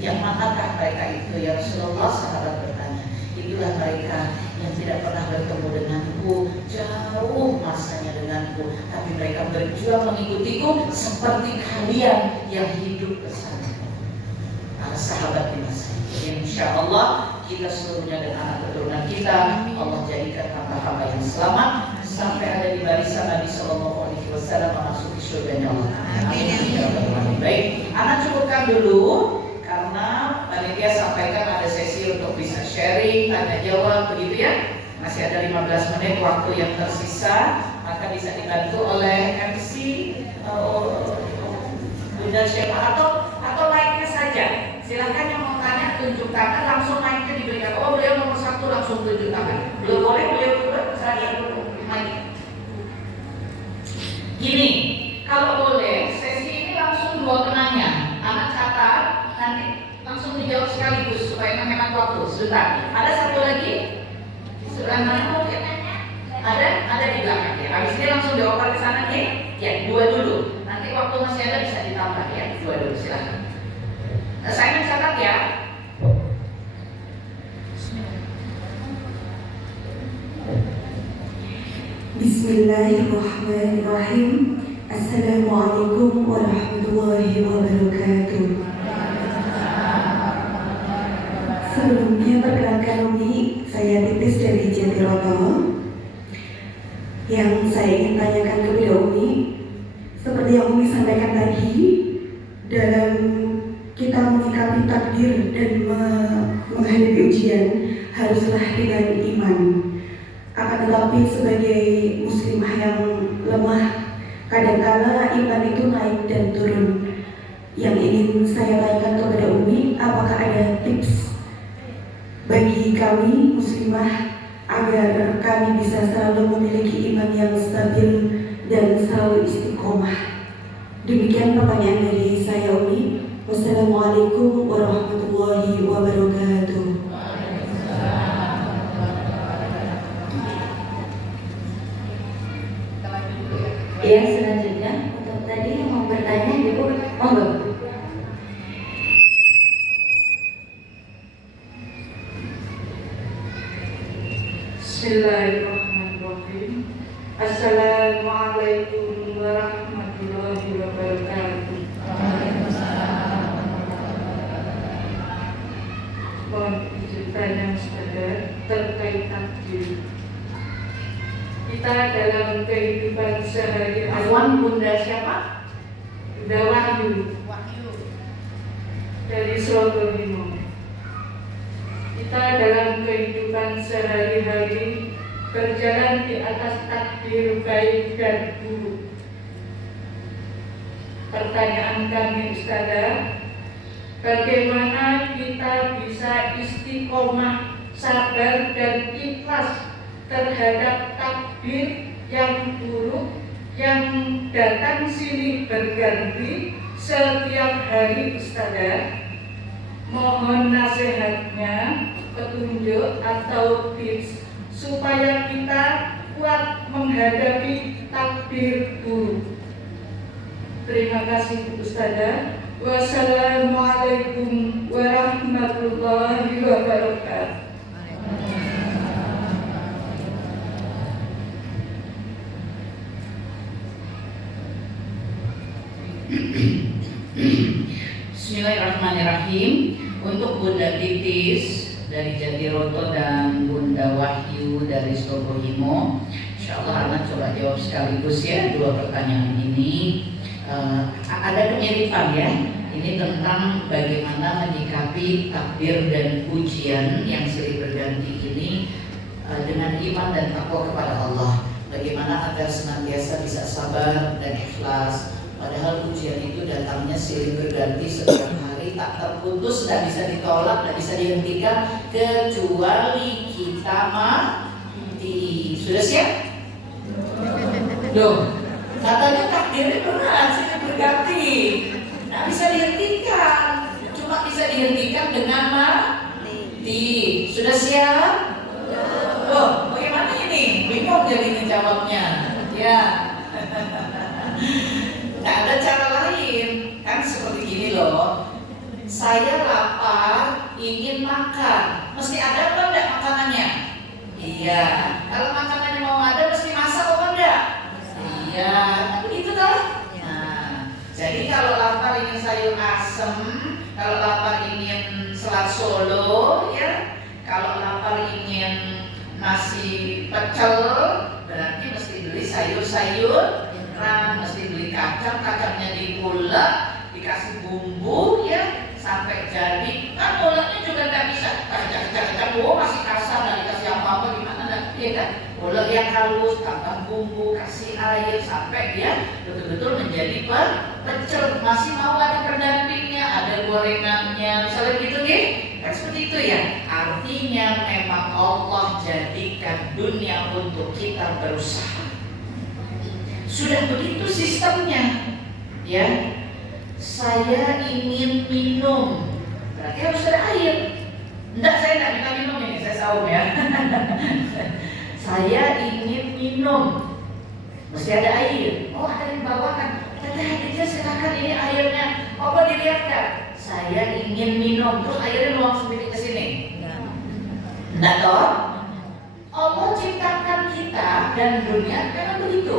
Yang manakah mereka itu ya Rasulullah? Sahabat bertanya. Itulah mereka yang tidak pernah bertemu denganku, jauh masanya denganku, tapi mereka berjuang mengikutiku seperti kalian yang hidup bersama para sahabat di masa ini. Insya Allah kita seluruhnya dan anak keturunan kita Allah jadikan hamba-hamba yang selamat sampai ada di barisan Nabi Sallallahu Alaihi Wasallam memasuki surganya Allah. Amin. Baik, anak cukupkan dulu karena panitia sampaikan ada sesi untuk bisa sharing, tanya jawab, begitu ya. Masih ada 15 menit waktu yang tersisa, maka bisa dibantu oleh MC Bunda siapa atau mic-nya saja. Silakan yang mau tanya tunjuk tangan, langsung mic-nya diberikan. Oh, beliau nomor 1 langsung tunjuk tangan. Belum boleh, beliau dulu, saya dulu mic. Gini, kalau boleh sesi ini langsung 2 penanya. Anak catat, nanti langsung dijawab sekaligus supaya menghemat waktu. Sebentar. Ada satu lagi? Sebelah mana mungkin? Ada di belakang ya. Habis ini langsung dioper ke sana nih. Ya, 2 dulu. Nanti waktu masih ada bisa ditambah ya. 2 dulu silakan. Saya mencatat ya. Bismillahirrahmanirrahim. Assalamualaikum warahmatullahi wabarakatuh. Sebelumnya perkenalkan Umi, saya Titis dari Jatiroto. Yang saya ingin tanyakan kepada Umi, seperti yang Umi sampaikan tadi, dalam kita menyikapi takdir dan menghadapi ujian haruslah dengan iman. Akan tetapi sebagai muslimah yang lemah, kadangkala iman itu naik dan turun. Yang ingin saya tanyakan kepada Umi, apakah ada tips bagi kami muslimah agar kami bisa selalu memiliki iman yang stabil dan selalu istiqomah? Demikian pertanyaan dari saya, Umi. Wassalamualaikum warahmatullahi wabarakatuh. Ya, selanjutnya untuk tadi yang mau bertanya Ibu, monggo. Bismillahirrahmanirrahim. Assalamualaikum warahmatullahi wabarakatuh. Mohon izin tanya Ustazah terkait takdir. Kita dalam kehidupan sehari-hari. Afwan, Bunda siapa? Bunda Wahyu dari Surabaya. Kita dalam kehidupan sehari-hari berjalan di atas takdir baik dan buruk. Pertanyaan kami Ustazah, bagaimana kita bisa istiqomah, sabar dan ikhlas terhadap takdir yang buruk yang datang silih berganti setiap hari Ustazah? Mohon nasihatnya, petunjuk atau tips supaya kita kuat menghadapi takdir buruk. Terima kasih Ustazah. Wassalamualaikum warahmatullahi wabarakatuh. Bismillahirrahmanirrahim. Untuk Bunda Titis dari Jatiroto dan Bunda Wahyu dari Stobohimo, insya Allah anak coba jawab sekaligus ya 2 pertanyaan ini. Ada kemiripan ya. Ini tentang bagaimana menyikapi takdir dan ujian yang silih berganti ini dengan iman dan takwa kepada Allah. Bagaimana agar senantiasa bisa sabar dan ikhlas. Padahal ujian itu datangnya silih berganti setiap hari, tak terputus, tak bisa ditolak, tak bisa dihentikan kecuali kita mati. Sudah siap? Loh, katanya takdirnya berat, silih berganti, tak bisa dihentikan, cuma bisa dihentikan dengan mati. Sudah siap? Loh, bagaimana ini? Bingung jadinya jawabnya. Ya. Nggak ada cara lain. seperti gini loh. Saya lapar, ingin makan. Mesti ada apa enggak makanannya? Iya. Kalau makanannya mau ada, mesti masak apa enggak? Iya. Begitu toh? Nah, jadi kalau lapar ingin sayur asem, kalau lapar ingin selat Solo, ya. Kalau lapar ingin nasi pecel, berarti mesti beli sayur-sayur. Mesti beli kacangnya diulek, dikasih bumbu, ya. Sampai jadi, kan uleknya juga nggak bisa kacang-kacang, masih kasar, nggak dikasih apa-apa gimana, ya kan? Ulek yang halus, tambah bumbu, kasih air, sampai dia betul-betul menjadi pecel. Masih mau ada pendampingnya, ada gorengannya, misalnya gitu, ya? Kan seperti itu ya. Artinya memang Allah jadikan dunia untuk kita berusaha. Sudah begitu sistemnya, ya. Saya ingin minum, berarti harus ada air. Enggak, saya enggak minta minum ini, saya saum ya. Saya ingin minum, mesti ada air. Oh, ada yang bawakan. Tadi silakan ini airnya. Apa dilihatkan? Saya ingin minum, terus airnya langsung ke sini. Enggak toh? Allah ciptakan kita dan dunia karena begitu,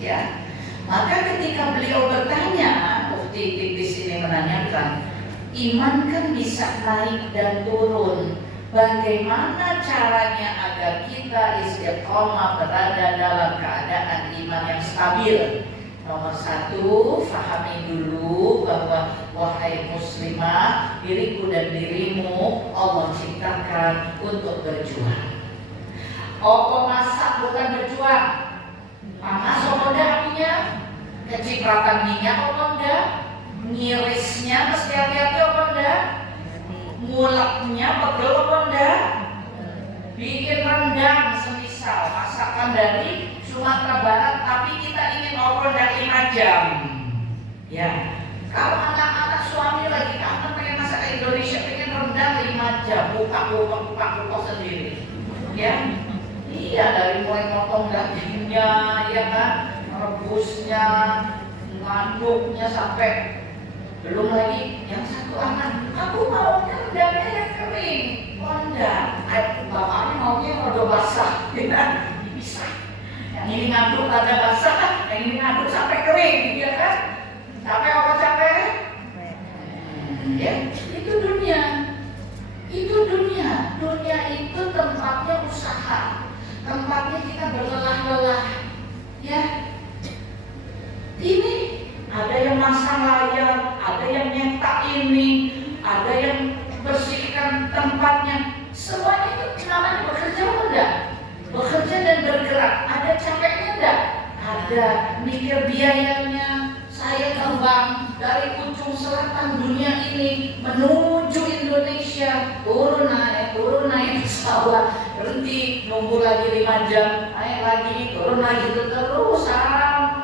ya. Maka ketika beliau bertanya, Mufti Tipis ini menanyakan, iman kan bisa naik dan turun. Bagaimana caranya agar kita istiqomah berada dalam keadaan iman yang stabil? Nomor satu, fahami dulu bahwa wahai muslimah, diriku dan dirimu Allah ciptakan untuk berjuang. Opo masak bukan berjuang. Panas apa enggak apinya? Kecipratan minyak apa enggak? Ngirisnya mesti hati-hati apa enggak? Muleknya pegel apa enggak? Bikin rendang semisal masakan dari Sumatera Barat, tapi kita ingin oven dan 5 jam. Ya, kalau anak-anak suami lagi kangen pengen masak Indonesia, pengen rendang 5 jam, buka sendiri. Ya, iya, dari mulai potong dagingnya, ya kan, rebusnya, ngaduknya, sampai belum lagi yang satu anak, aku maunya rendangnya yang kering. Oh enggak, bapaknya maunya yang rada basah, ya, bisa. Yang ini ngaduk rada basah, yang ini ngaduk sampai kering, ya kan? Capek apa capek? Ya, itu dunia. Itu dunia. Dunia itu tempatnya usaha. Tempatnya kita berlelah-lelah, ya. Ini ada yang masang layar, ada yang nyetak ini, ada yang bersihkan tempatnya. Semuanya itu namanya bekerja apa enggak? Bekerja dan bergerak. Ada capeknya enggak? Ada. Mikir biayanya. Saya terbang dari ujung selatan dunia ini menuju Indonesia, turun naik pesawat, berhenti, nunggu lagi 5 jam, naik lagi, turun lagi, terus sampai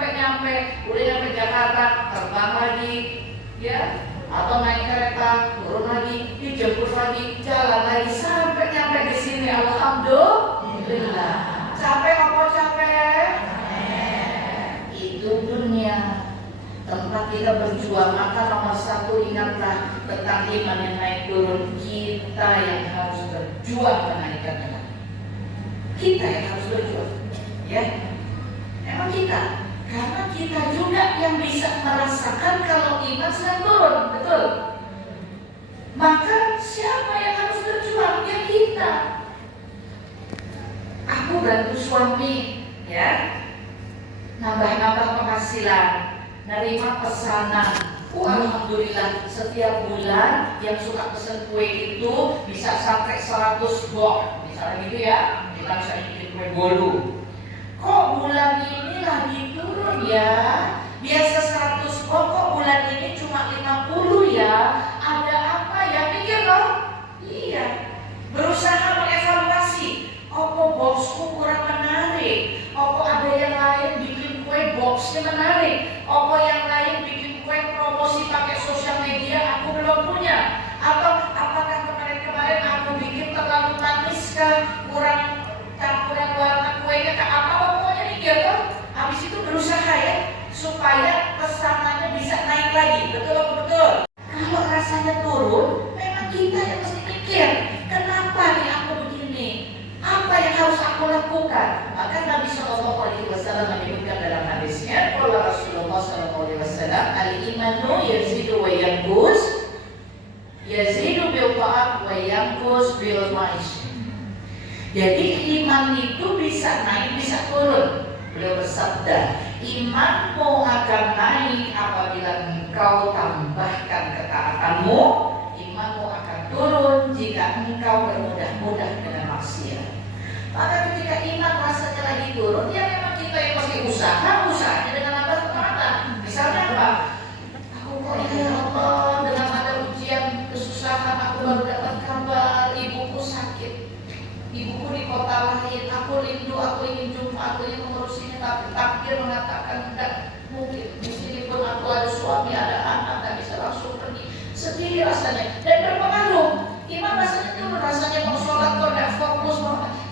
udah nyampe Jakarta, terbang lagi, ya, atau naik kereta, turun lagi, dijemput lagi, jalan lagi, sampai nyampe di sini. Alhamdulillah. Capek apa capek? Itu dunia. Tempat kita berjuang. Maka nomor satu, ingatlah tentang iman yang naik turun. Kita yang harus berjuang menaikkan. Kita yang harus berjuang, ya. Emang kita, karena kita juga yang bisa merasakan kalau iman sedang turun, betul. Maka siapa yang harus berjuang? Ya kita. Aku bantu suami, ya, nambah penghasilan, nerima pesanan. Alhamdulillah, setiap bulan yang suka pesen kue itu bisa sampai 100 box, misalnya gitu ya. Kita bisa bikin kue bolu. Kok bulan ini lagi turun ya? Biasa 100 box, kok bulan ini cuma 50 ya? Ada apa ya? Pikir dong. Iya. Berusaha mengevaluasi. Opo boxku kurang menarik. Opo ada yang lain bikin kue boxnya menarik. Opo yang lain bikin kue promosi pakai sosial media, aku belum punya. Atau apakah kemarin aku bikin terlalu manis kah? Kurang campuran warna kuenya kah? Apa pokoknya mikir kan? Habis itu berusaha ya supaya pesanannya bisa naik Jadi iman itu bisa naik, bisa turun. Beliau bersabda, imanmu akan naik apabila engkau tambahkan ketaatanmu. Imanmu akan turun jika engkau bermudah-mudah dengan maksiat. Maka ketika iman rasanya lagi turun, ya memang kita yang masih usahanya dengan mata. Misalnya apa? Aku kok ya Allah, dengan ada ujian kesusahan aku baru dapat kabar ibuku sakit. Ibuku di kota lain, aku rindu, aku ingin jumpa, aku ingin mengurusinya, tapi takdir mengatakan tidak mungkin. Di sini pun aku ada suami, ada anak, tak bisa langsung pergi. Sedih rasanya dan berpengaruh. Iman rasanya turun, rasanya mau sholat kok tidak fokus.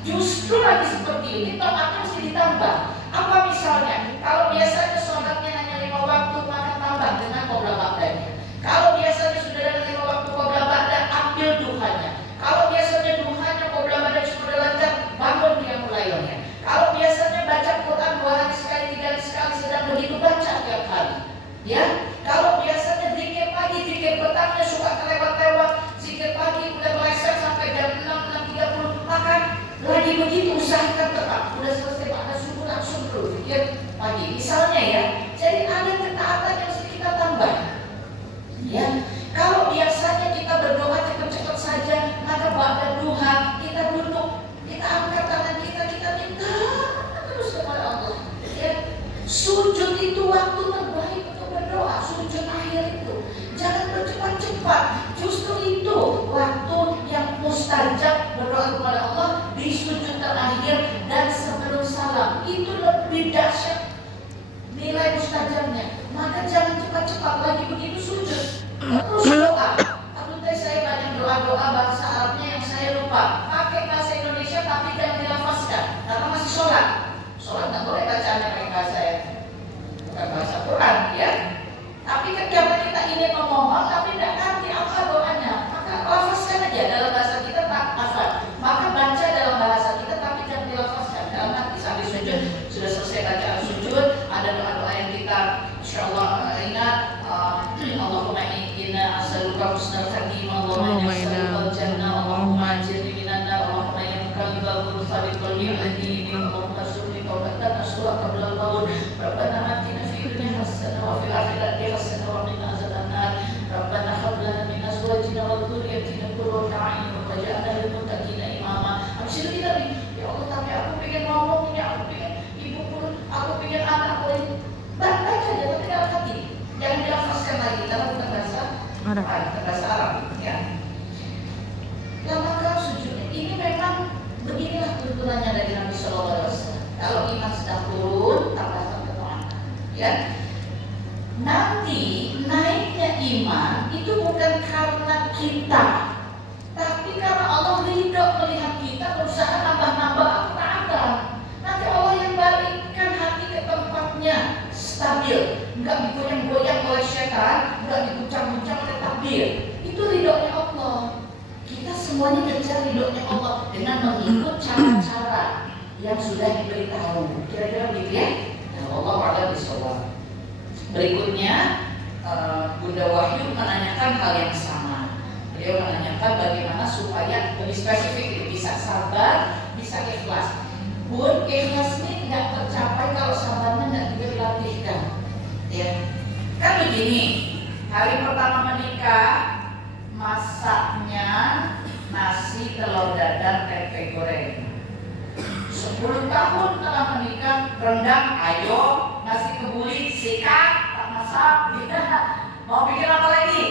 Justru lagi seperti ini, taatnya mesti ditambah. Apa misalnya? Kalau biasanya sholatnya hanya 5 waktu, maka tambah dengan qobla ba'danya. Kalau biasanya sudah ada 5 waktu qobla ba'da, ambil duhanya. Kalau biasanya duhanya qobla ba'da sudah lancar, bangun qiyamul lailnya. Kalau biasanya baca Quran 2 hari sekali, 3 hari sekali, sedang begitu baca tiap hari. Ya, kalau biasanya zikir pagi, zikir petangnya suka kelewat-lewat, zikir pagi udah meleset sampai jam 6, 6.30, maka lagi begitu usahakan tetap. Udah selesai pada subuh langsung terus zikir pagi. Misalnya ya, jadi ada ketaatan yang mesti kita tambah. Ya, kalau biasanya kita berdoa cepat-cepat saja, maka pada duha kita duduk, kita angkat tangan kita minta terus kepada Allah. Ya, sujud itu waktu terbaik untuk berdoa, sujud akhir itu. Jangan bercepat-cepat. Justru itu waktu yang mustajab berdoa kepada Allah di sujud terakhir dan sebelum salam. Itu lebih dahsyat nilai mustajabnya. Maka jangan cepat-cepat lagi begitu sujud. Terus doa. Aduh, saya banyak doa-doa bahasa Arabnya yang saya lupa. Pakai bahasa Indonesia tapi jangan dilafazkan karena masih sholat. Sholat nggak boleh bacaannya pakai bahasa ya, bukan bahasa Quran ya. Tapi ketika kita ingin memohon tapi tidak ngerti apa doanya, maka lafazkan aja dalam bahasa kita tak hafal. Maka baca dalam bahasa kita tapi jangan dilafazkan. Dalam hati sambil sujud, sudah selesai bacaan sujud, ada doa-doa yang kita insyaallah ingat. Allahumma inna as'aluka husnal khatimah, Allahumma as'aluka jannah, Allahumma ajirni minan nar, Allahumma ya muqallibal qulub tsabbit qalbi ala dinik, Allahumma sholli tawbatan nasuha qabla al-maut. Rabbana atina fid dunya hasanah wa fil akhirati hasanah wa qina adzabannar. Rabbana hab lana min azwajina wa dhurriyyatina qurrata a'yun waj'alna lil muttaqina imama. Habis itu kita ya Allah, tapi aku pengen ngomong ini, aku pengen ibuku, aku pengen anakku ini. Baca aja tapi dalam hati. Jangan dilafazkan lagi karena bukan bahasa Arab, bahasa Arab ya. Lama kau sujudnya. Ini memang beginilah tuntunannya dari Nabi Sallallahu Alaihi Wasallam. Kalau iman sedang turun, tambahkan ketaatan. Ya. Nanti naiknya iman itu bukan karena kita, tapi karena Allah ridho melihat kita berusaha nambah-nambah ketaatan. Nanti Allah yang balikkan hati ke tempatnya stabil, nggak digoyang-goyang oleh setan, nggak diguncang-guncang oleh takdir. Itu ridhonya Allah. Kita semuanya ngejar ridhonya Allah dengan mengikut cara-cara yang sudah diberitahu. Kira-kira begitu ya? Allah a'lam bishawab. Berikutnya Bunda Wahyu menanyakan hal yang sama. Beliau menanyakan bagaimana supaya lebih spesifik, bisa sabar, bisa ikhlas. Bun, ikhlas ini tidak tercapai kalau sabarnya tidak juga dilatihkan. Ya, kan begini. Hari pertama menikah, masaknya nasi telur dadar tempe goreng. 10 tahun telah menikah, rendang, ayo, nasi kebuli, sikat, tak masak, mau bikin apa lagi?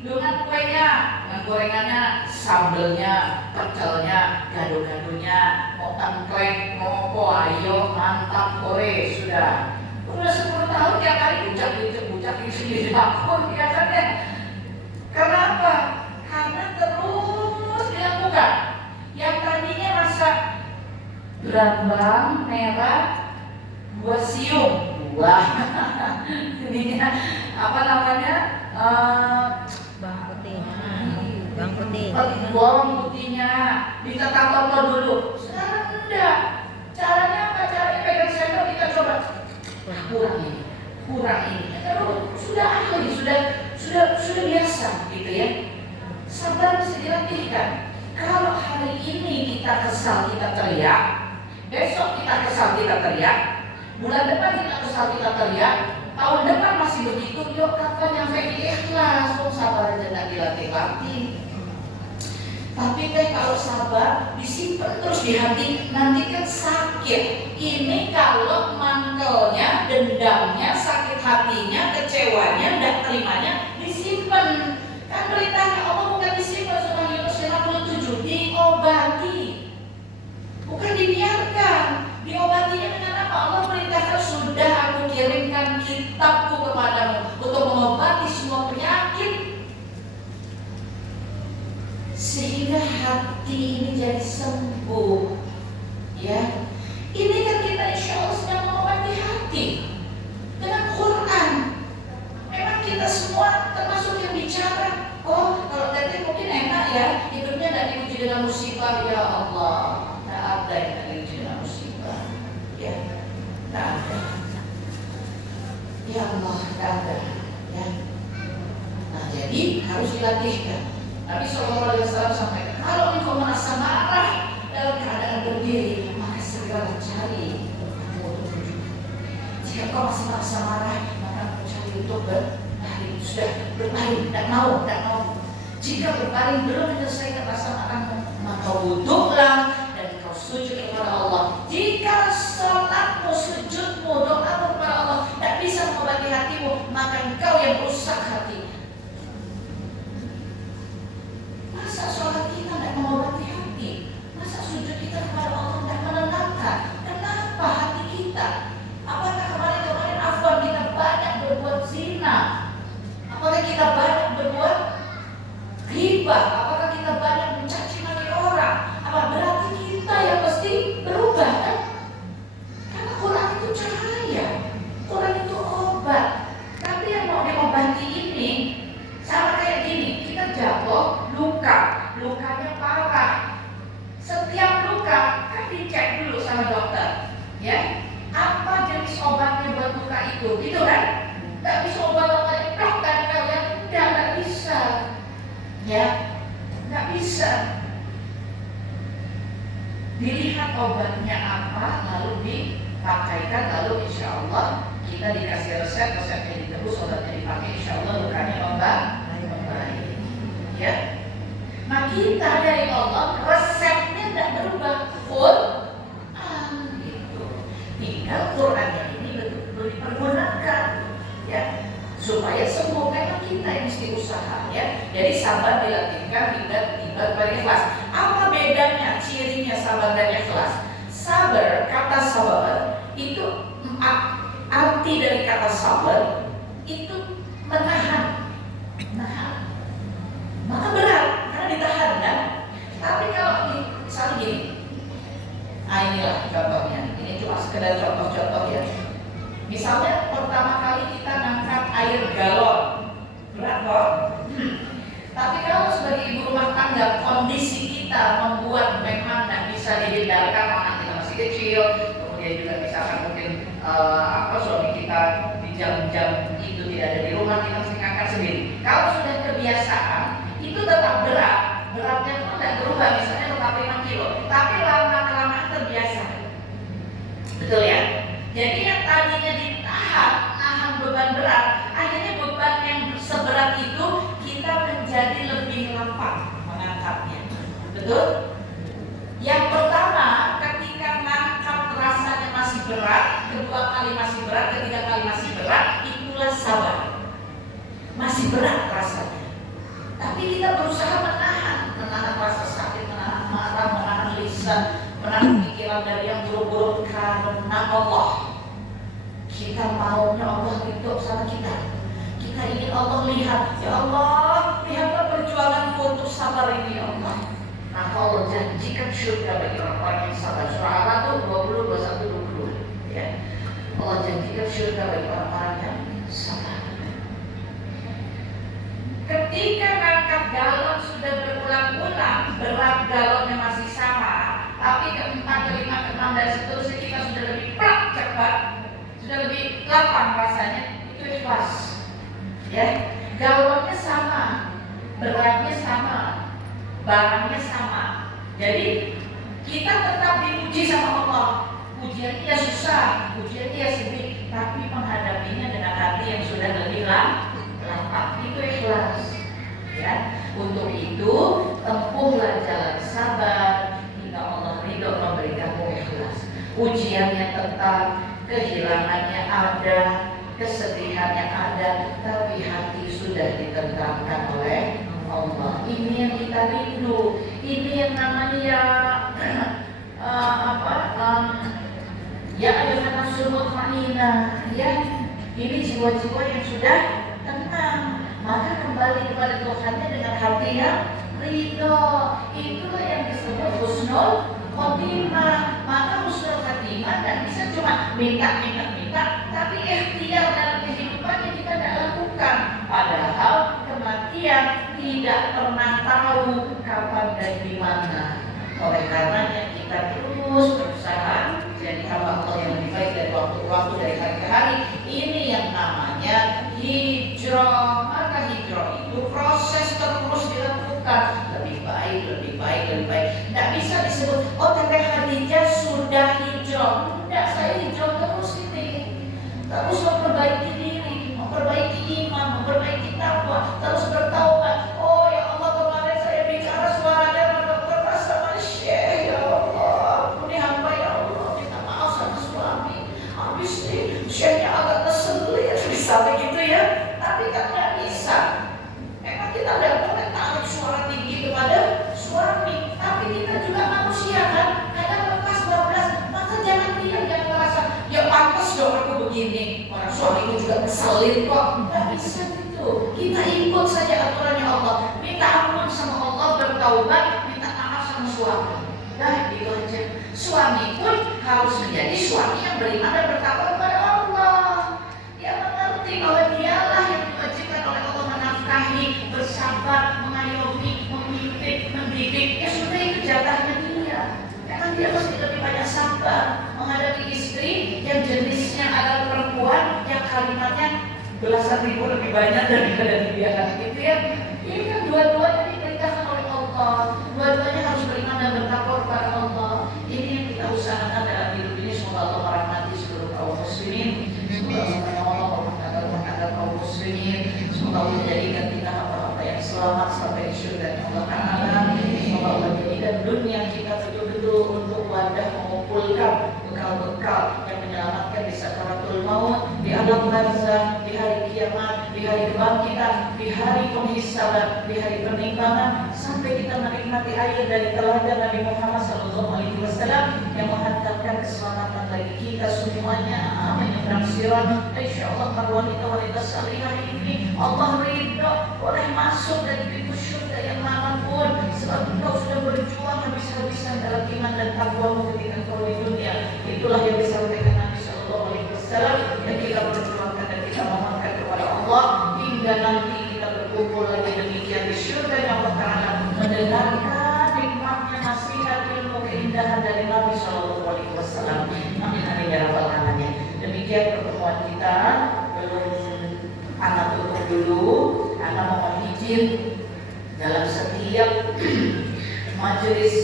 Dengan kuenya, dengan gorengannya, sambelnya, pecelnya, gado-gadonya, mau tengkleng, mau apa, ayo, mantap, kore, sudah. Udah 10 tahun tiap hari bucak di dapur, ya kan ya? Karena apa? Karena terus dilakukan. Yang tadinya masak berambang, merah, buah siung, buah, ininya apa namanya? Bawang putih. Bawang putih. Bawang putihnya ditata-tata dulu. Sekarang enggak. Caranya apa? Caranya pegang sendok kita coba. Kurang ini. Terus sudah ahli, sudah biasa, gitu ya. Sabar mesti dilatihkan. Kalau hari ini kita kesal, kita teriak, besok kita kesal, kita teriak, bulan depan kita kesal, kita teriak, tahun depan masih begitu, yuk kapan nyampe di ikhlas? Sabar aja, gak dilatih-latih. Tapi kalau sabar disimpan terus di hati, nanti kan sakit. Ini kalau mantelnya, dendamnya, sakit hatinya, kecewanya, dan terimanya disimpan. Kan beritanya Allah bukan disimpan, surah Yunus 57, diobati, bukan dibiarkan. Diobatinya dengan apa? Allah perintahkan, sudah aku kirimkan kitabku kepadamu untuk mengobati semua penyakit, sehingga hati ini jadi sembuh. Ya, ini kan kita insya Allah sedang mengobati hati dengan Quran. Memang kita semua termasuk yang bicara, oh kalau teteh mungkin enak ya, hidupnya tidak diuji dengan musibah. Ya Allah, tidak ada yang tidak diuji dengan musibah. Ya, tidak ada. Ya Allah, tidak ada. Ya. Nah, jadi harus dilatihkan. Nabi SAW sampaikan, kalau engkau merasa marah dalam keadaan berdiri, maka segera cari untuk duduk. Jika kau masih merasa marah, maka cari untuk berbaring. Sudah berbaring, tidak mau. Jika berbaring belum menyelesaikan rasa marahmu, maka duduklah dan kau sujud kepada Allah. Jika sholatmu, sujudmu, doamu kepada Allah tidak bisa mengobati hatimu, maka engkau yang rusak hati. Masa sholat kita tidak mengobati hati? Masa sujud kita kepada Allah tidak menenangkan? Kenapa hati kita? Apakah kemarin afwan kita banyak berbuat zina? Apakah kita banyak berbuat ghibah? Apakah kita banyak mencaci maki orang? Apa berarti kita yang mesti berubah kan? Karena Quran itu cahaya, Quran itu obat. Tapi yang mau diobati ini sama kayak gini, kita jatuh, lukanya parah. Setiap luka kan dicek dulu sama dokter, ya. Apa jenis obatnya buat luka itu, gitu kan? Nggak bisa obat-obatnya dokter kalian, nggak bisa, ya, nggak bisa. Dilihat obatnya apa, lalu dipakaikan, lalu insya Allah kita dikasih resepnya ditebus, obatnya dipakai, insya Allah lukanya membaik, ya. Nah kita dari Allah resepnya tidak berubah, Quran gitu. Tinggal Qurannya ini betul-betul dipergunakan, ya, supaya sembuh. Memang kita yang mesti usaha, ya. Jadi sabar dilatihkan hingga tiba pada ikhlas. Apa bedanya, cirinya sabar dan ikhlas? Sabar, kata sabar itu arti dari kata sabar itu menahan, maka berat karena ditahan kan. Tapi kalau misalnya gini, inilah contohnya. Ini cuma sekedar contoh-contoh ya. Misalnya pertama kali kita ngangkat air galon, berat kok. Tapi kalau sebagai ibu rumah tangga, kondisi kita membuat memang tidak bisa dihindarkan, anak kita masih kecil, kemudian juga misalkan mungkin suami kita di jam-jam itu tidak ada di rumah, kita mesti ngangkat sendiri. Kalau sudah kebiasaan, itu tetap berat, beratnya pun tidak berubah, misalnya tetap 5 kilo, tapi lama-kelamaan terbiasa. Betul ya? Jadi yang tadinya nahan beban berat, akhirnya beban yang seberat itu kita menjadi lebih lapang mengangkatnya. Betul? Yang pertama, ketika ngangkat rasanya masih berat, kedua kali masih berat, ketiga kali masih berat, itulah sabar. Masih berat rasanya, tapi kita berusaha menahan rasa sakit, menahan marah, menahan lisan, menahan pikiran dari yang buruk-buruk karena Allah. Kita maunya Allah hidup sama kita. Kita ingin Allah lihat, ya Allah, lihatlah perjuanganku untuk sabar ini, ya Allah. Maka Allah janjikan surga bagi orang-orang yang sabar. Surah Al-Baqarah 20, 21, 20. Ya. Allah janjikan surga bagi orang-orang yang sabar. Ketika ngangkat galon sudah berulang-ulang, berat galonnya masih sama, tapi keempat, kelima, keenam dan seterusnya kita sudah lebih cepat, sudah lebih lapang rasanya, itu ikhlas. Ya, galonnya sama, beratnya sama, barangnya sama. Jadi kita tetap dipuji sama Allah. Pujiannya ya susah, pujiannya ya sedih, tapi menghadapinya dengan hati yang sudah lebih lapang. Itu ikhlas. Ya, untuk itu tempuhlah jalan sabar hingga Allah ridho memberikanmu ikhlas. Ujiannya tetap, kehilangannya ada, kesedihannya ada, tapi hati sudah ditenteramkan oleh Allah. Ini yang kita rindu. Ini yang namanya ya ayyuhan nafsul mutmainnah, ya. Ini jiwa-jiwa yang sudah tenang, maka kembali kepada Tuhannya dengan hati yang ridho. Itulah yang disebut husnul khotimah. Maka husnul khotimah dan bisa cuma minta, tapi ikhtiar dalam kehidupannya kita tidak lakukan. Padahal kematian tidak pernah tahu kapan dan di mana. Oleh karenanya kita terus berusaha jadi hamba Allah yang lebih baik dari waktu ke waktu, dari hari ke hari. Ini yang namanya hijrah. Maka hijrah itu proses terus dilakukan, lebih baik. Tidak bisa disebut, oh Teteh Khadijah sudah hijrah. Tidak, saya hijrah terus ini. Terus memperbaiki diri, memperbaiki iman, memperbaiki takwa, terus bertaubat. Oh ya Allah, kemarin saya bicara suaranya keras sama Syekh. Ya Allah, ampuni hamba ya Allah, minta maaf sama suami. Habis nih, Syekhnya agak keselit, bisa begitu ya. Tapi kan nggak bisa. Memang kita tidak boleh tarik suara tinggi kepada suami, tapi kita juga manusia kan. Kadang lepas bablas, maka jangan merasa ya pantas dong aku begini. Orang suamiku juga keselin kok. Nggak bisa gitu. Kita ikut saja aturannya Allah. Minta ampun sama Allah, bertaubat, minta maaf sama suami. Nah, itu aja. Suami pun harus menjadi suami yang beriman dan bertakwa kepada Allah. Dia mengerti bahwa dialah yang diwajibkan oleh Allah menafkahi, bersabar, mengayomi, memimpin, mendidik. Ya sudah, itu jatahnya dia. Memang dia mesti lebih banyak sabar menghadapi istri yang jenisnya adalah perempuan yang kalimatnya belasan ribu lebih banyak daripada dia. Gitu ya. Ini kan dua-duanya diperintahkan oleh Allah. Dua-duanya harus beriman dan bertakwa kepada Allah. Ini yang kita usahakan dalam hidup ini. Semoga Allah merahmati seluruh kaum muslimin. Semoga Allah menolong rumah tangga kaum muslimin. Semoga Allah menjadikan kita hamba-hamba yang selamat sampai di surga Allah Ta'ala. Semoga Allah menjadikan dunia kita betul-betul untuk wadah mengumpulkan bekal-bekal yang menyelamatkan di sakaratul maut, di alam barzah, di hari kiamat, di hari kebangkitan, di hari penghisaban, di hari penimbangan, sampai kita menikmati air dari telaga Nabi Muhammad SAW yang menghantarkan keselamatan bagi kita semuanya. Menyeberang sirat, insyaallah para wanita-wanita salihah ini Allah ridho boleh masuk dari pintu surga yang manapun, sebab engkau sudah berjuang habis-habisan dalam iman dan takwamu ketika engkau di dunia. Itulah yang disampaikan Nabi SAW yang kita perjuangkan dan kita mohonkan kepada Allah hingga nanti kita berkumpul lagi demikian di surga yang Allah Ta'ala, mendengarkan nikmatnya nasihat ilmu keindahan dari Nabi SAW. Amin amin ya rabbal alamin. Demikian pertemuan kita. Belum anak tutup dulu, anak mohon izin dalam setiap majelis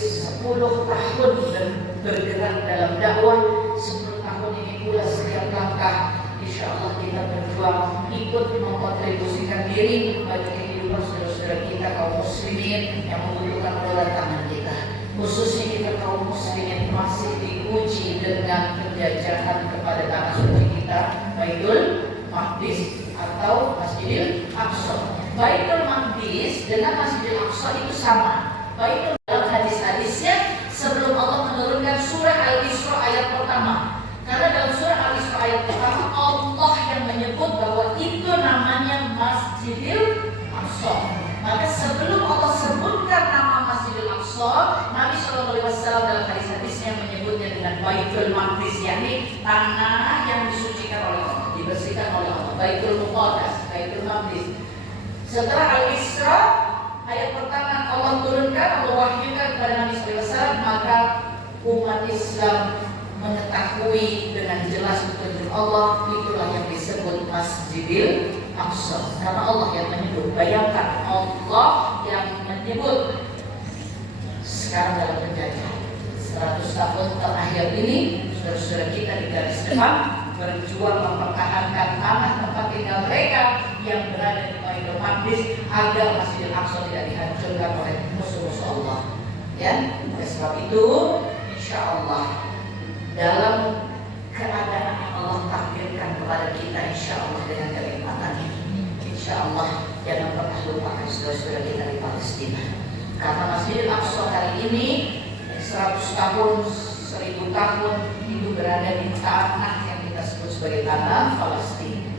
10 tahun dan bergerak dalam dakwah 10 tahun ini pula setiap langkah insyaallah kita berjuang ikut mengkontribusikan diri bagi kehidupan saudara-saudara kita kaum muslimin yang membutuhkan roda tangan kita. Khususnya kita kaum muslimin masih diuji dengan penjajahan kepada tanah suci kita, Baitul Maqdis atau Masjidil Aqsa. Baitul Maqdis dengan Masjidil Aqsa itu sama. Baitul dalam hadis-hadisnya sebelum Allah menurunkan surah Al-Isra ayat pertama. Karena dalam surah Al-Isra ayat pertama Allah yang menyebut bahwa itu namanya Masjidil Aqsa. Maka sebelum Allah sebutkan nama Masjidil Aqsa, Nabi SAW dalam hadis-hadisnya menyebutnya dengan Baitul Maqdis, yakni tanah yang disucikan oleh Allah, dibersihkan oleh Allah. Baitul Muqaddas, Baitul Maqdis. Setelah Al-Isra ayat pertama Allah turunkan, Allah wahyukan kepada Nabi SAW, maka umat Islam mengetahui dengan jelas petunjuk Allah. Itulah yang disebut Masjidil Aqsa, karena Allah yang menyebut. Bayangkan Allah yang menyebut sekarang dalam penjajahan. 100 tahun terakhir ini, saudara-saudara kita di garis depan berjuang mempertahankan tanah tempat tinggal mereka yang berada di Baitul Maqdis agar Masjidil Aqsa tidak dihancurkan oleh musuh-musuh Allah. Ya, oleh sebab itu, insya Allah dalam keadaan yang Allah takdirkan kepada kita, insya Allah dengan kenikmatan ini, insya Allah jangan pernah lupakan saudara-saudara kita di Palestina. Karena Masjidil Aqsa hari ini 100 tahun, 1000 tahun itu berada di tanah yang kita sebut sebagai tanah Palestina.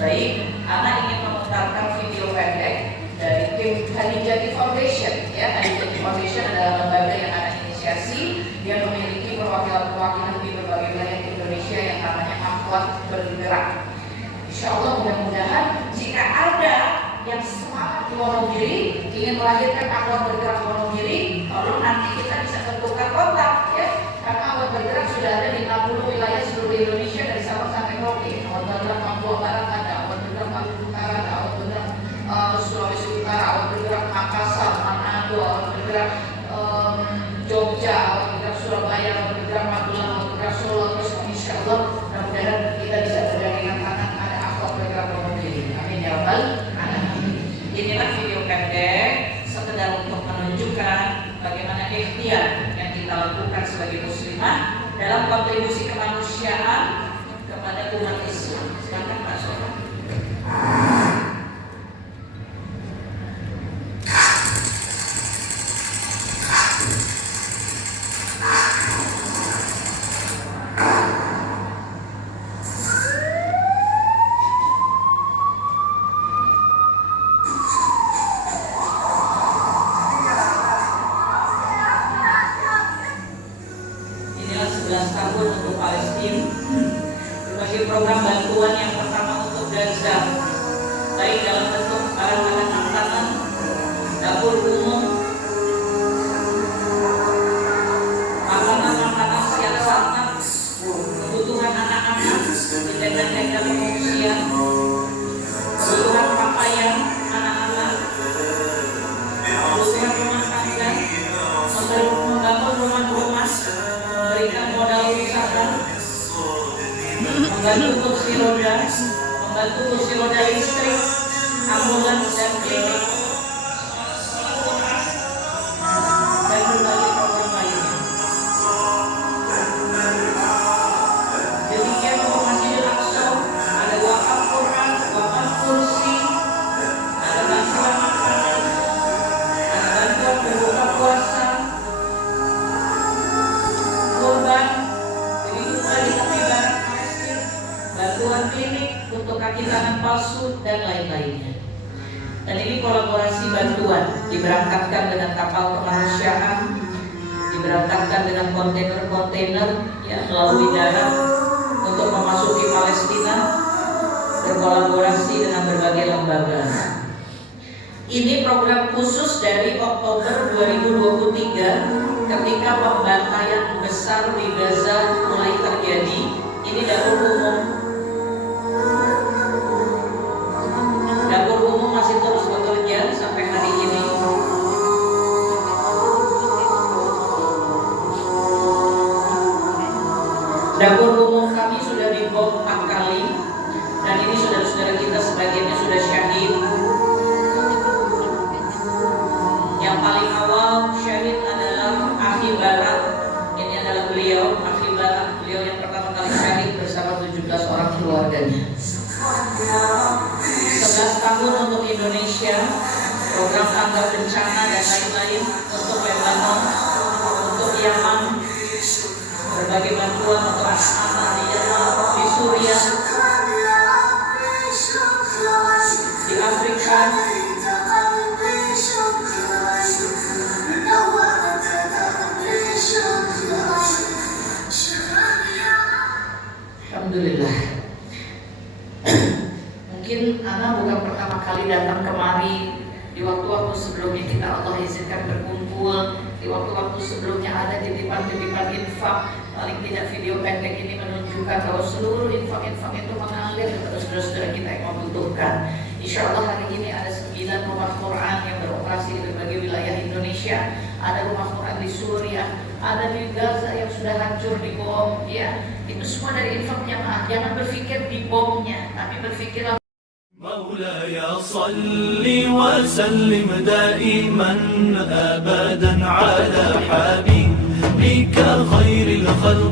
Baik, anak ingin memutarkan video pendek dari tim Hadijati Foundation. Ya, Hadijati Foundation adalah lembaga yang anak inisiasi. Dia memiliki perwakilan-perwakilan di berbagai wilayah Indonesia yang namanya Akhwat Bergerak. Insya Allah mudah-mudahan jika ada yang semangat di Wonogiri ingin melahirkan Akhwat Bergerak Wonogiri, tolong nanti kita bisa bertukar kontak ya. Karena Akhwat Bergerak sudah ada di 60 wilayah seluruh Indonesia dari Sabang sampai Merauke. Akhwat Bergerak Papua Barat ada, Akhwat Bergerak Maluku Utara ada, Akhwat Bergerak Sulawesi Utara, Akhwat Bergerak Makassar, Manado, Akhwat Bergerak Jogja, Akhwat Bergerak Surabaya, Akhwat Bergerak Magelang, Akhwat Bergerak Solo. Terus insya Allah mudah-mudahan kita bisa bergandengan tangan ada Akhwat Bergerak Wonogiri. Amin ya rabbal alamin. Inilah video pendek sekedar untuk menunjukkan bagaimana ikhtiar yang kita lakukan sebagai muslimah dalam kontribusi kemanusiaan kepada umat Islam. Silakan Pak Sofan. Inilah 11 tahun untuk Palestina. Berbagai program bantuan yang pertama untuk Gaza, baik dalam bentuk barang makanan, dapur umum, makanan siap sangat, kebutuhan anak-anak di tenda-tenda pengungsian, kebutuhan pakaian anak-anak, kebutuhan rumah tangga, membangun rumah-rumah, memberikan modal usaha, membantu kursi roda listrik, ambulans dan klinik, dan berbagai program lainnya. Demikian untuk Masjidil Aqsa, ada wakaf Quran, wakaf kursi, ada bantuan makanan, ada bantuan berbuka puasa, korban, begitu pula di tepi barat Palestina, bantuan klinik untuk kaki tangan palsu dan lain-lainnya. Dan ini kolaborasi bantuan diberangkatkan dengan kapal kemanusiaan, diberangkatkan dengan kontainer-kontainer yang melalui darat untuk memasuki Palestina, berkolaborasi dengan berbagai lembaga. Ini program khusus dari Oktober 2023 ketika pembantaian besar di Gaza mulai terjadi. Ini dapur umum. Dapur umum masih terus bekerja sampai hari ini. Dapur umum kami sudah dibom 4 kali, dan ini saudara-saudara kita sebagiannya sudah syahid. Yang paling awal syahid adalah Akhi Barat. Ini adalah beliau, Akhi Barat, beliau yang pertama kali syahid bersama 17 orang keluarganya. 11 tahun untuk Indonesia, program tanggap bencana dan lain-lain untuk Lebanon, untuk Yaman, berbagai bantuan untuk anak-anak di Yaman, di Suriah, di Afrika. Alhamdulillah. Mungkin anak bukan pertama kali datang kemari. Di waktu-waktu sebelumnya kita Allah izinkan berkumpul. Di waktu-waktu sebelumnya ada titipan-titipan infak. Paling tidak video pendek ini menunjukkan bahwa seluruh infak-infak itu mengalir kepada saudara-saudara kita yang membutuhkan. Insya Allah hari ini ada 9 rumah Quran yang beroperasi di berbagai wilayah Indonesia. Indonesia, ada rumah Quran di Suriah, ada di Gaza yang sudah hancur di bom, ya. Itu semua dari infak jamaah. Jangan berpikir di bomnya, tapi berpikirlah. مولاي صل وسلم دائما أبدا على حبيبك خير الخلق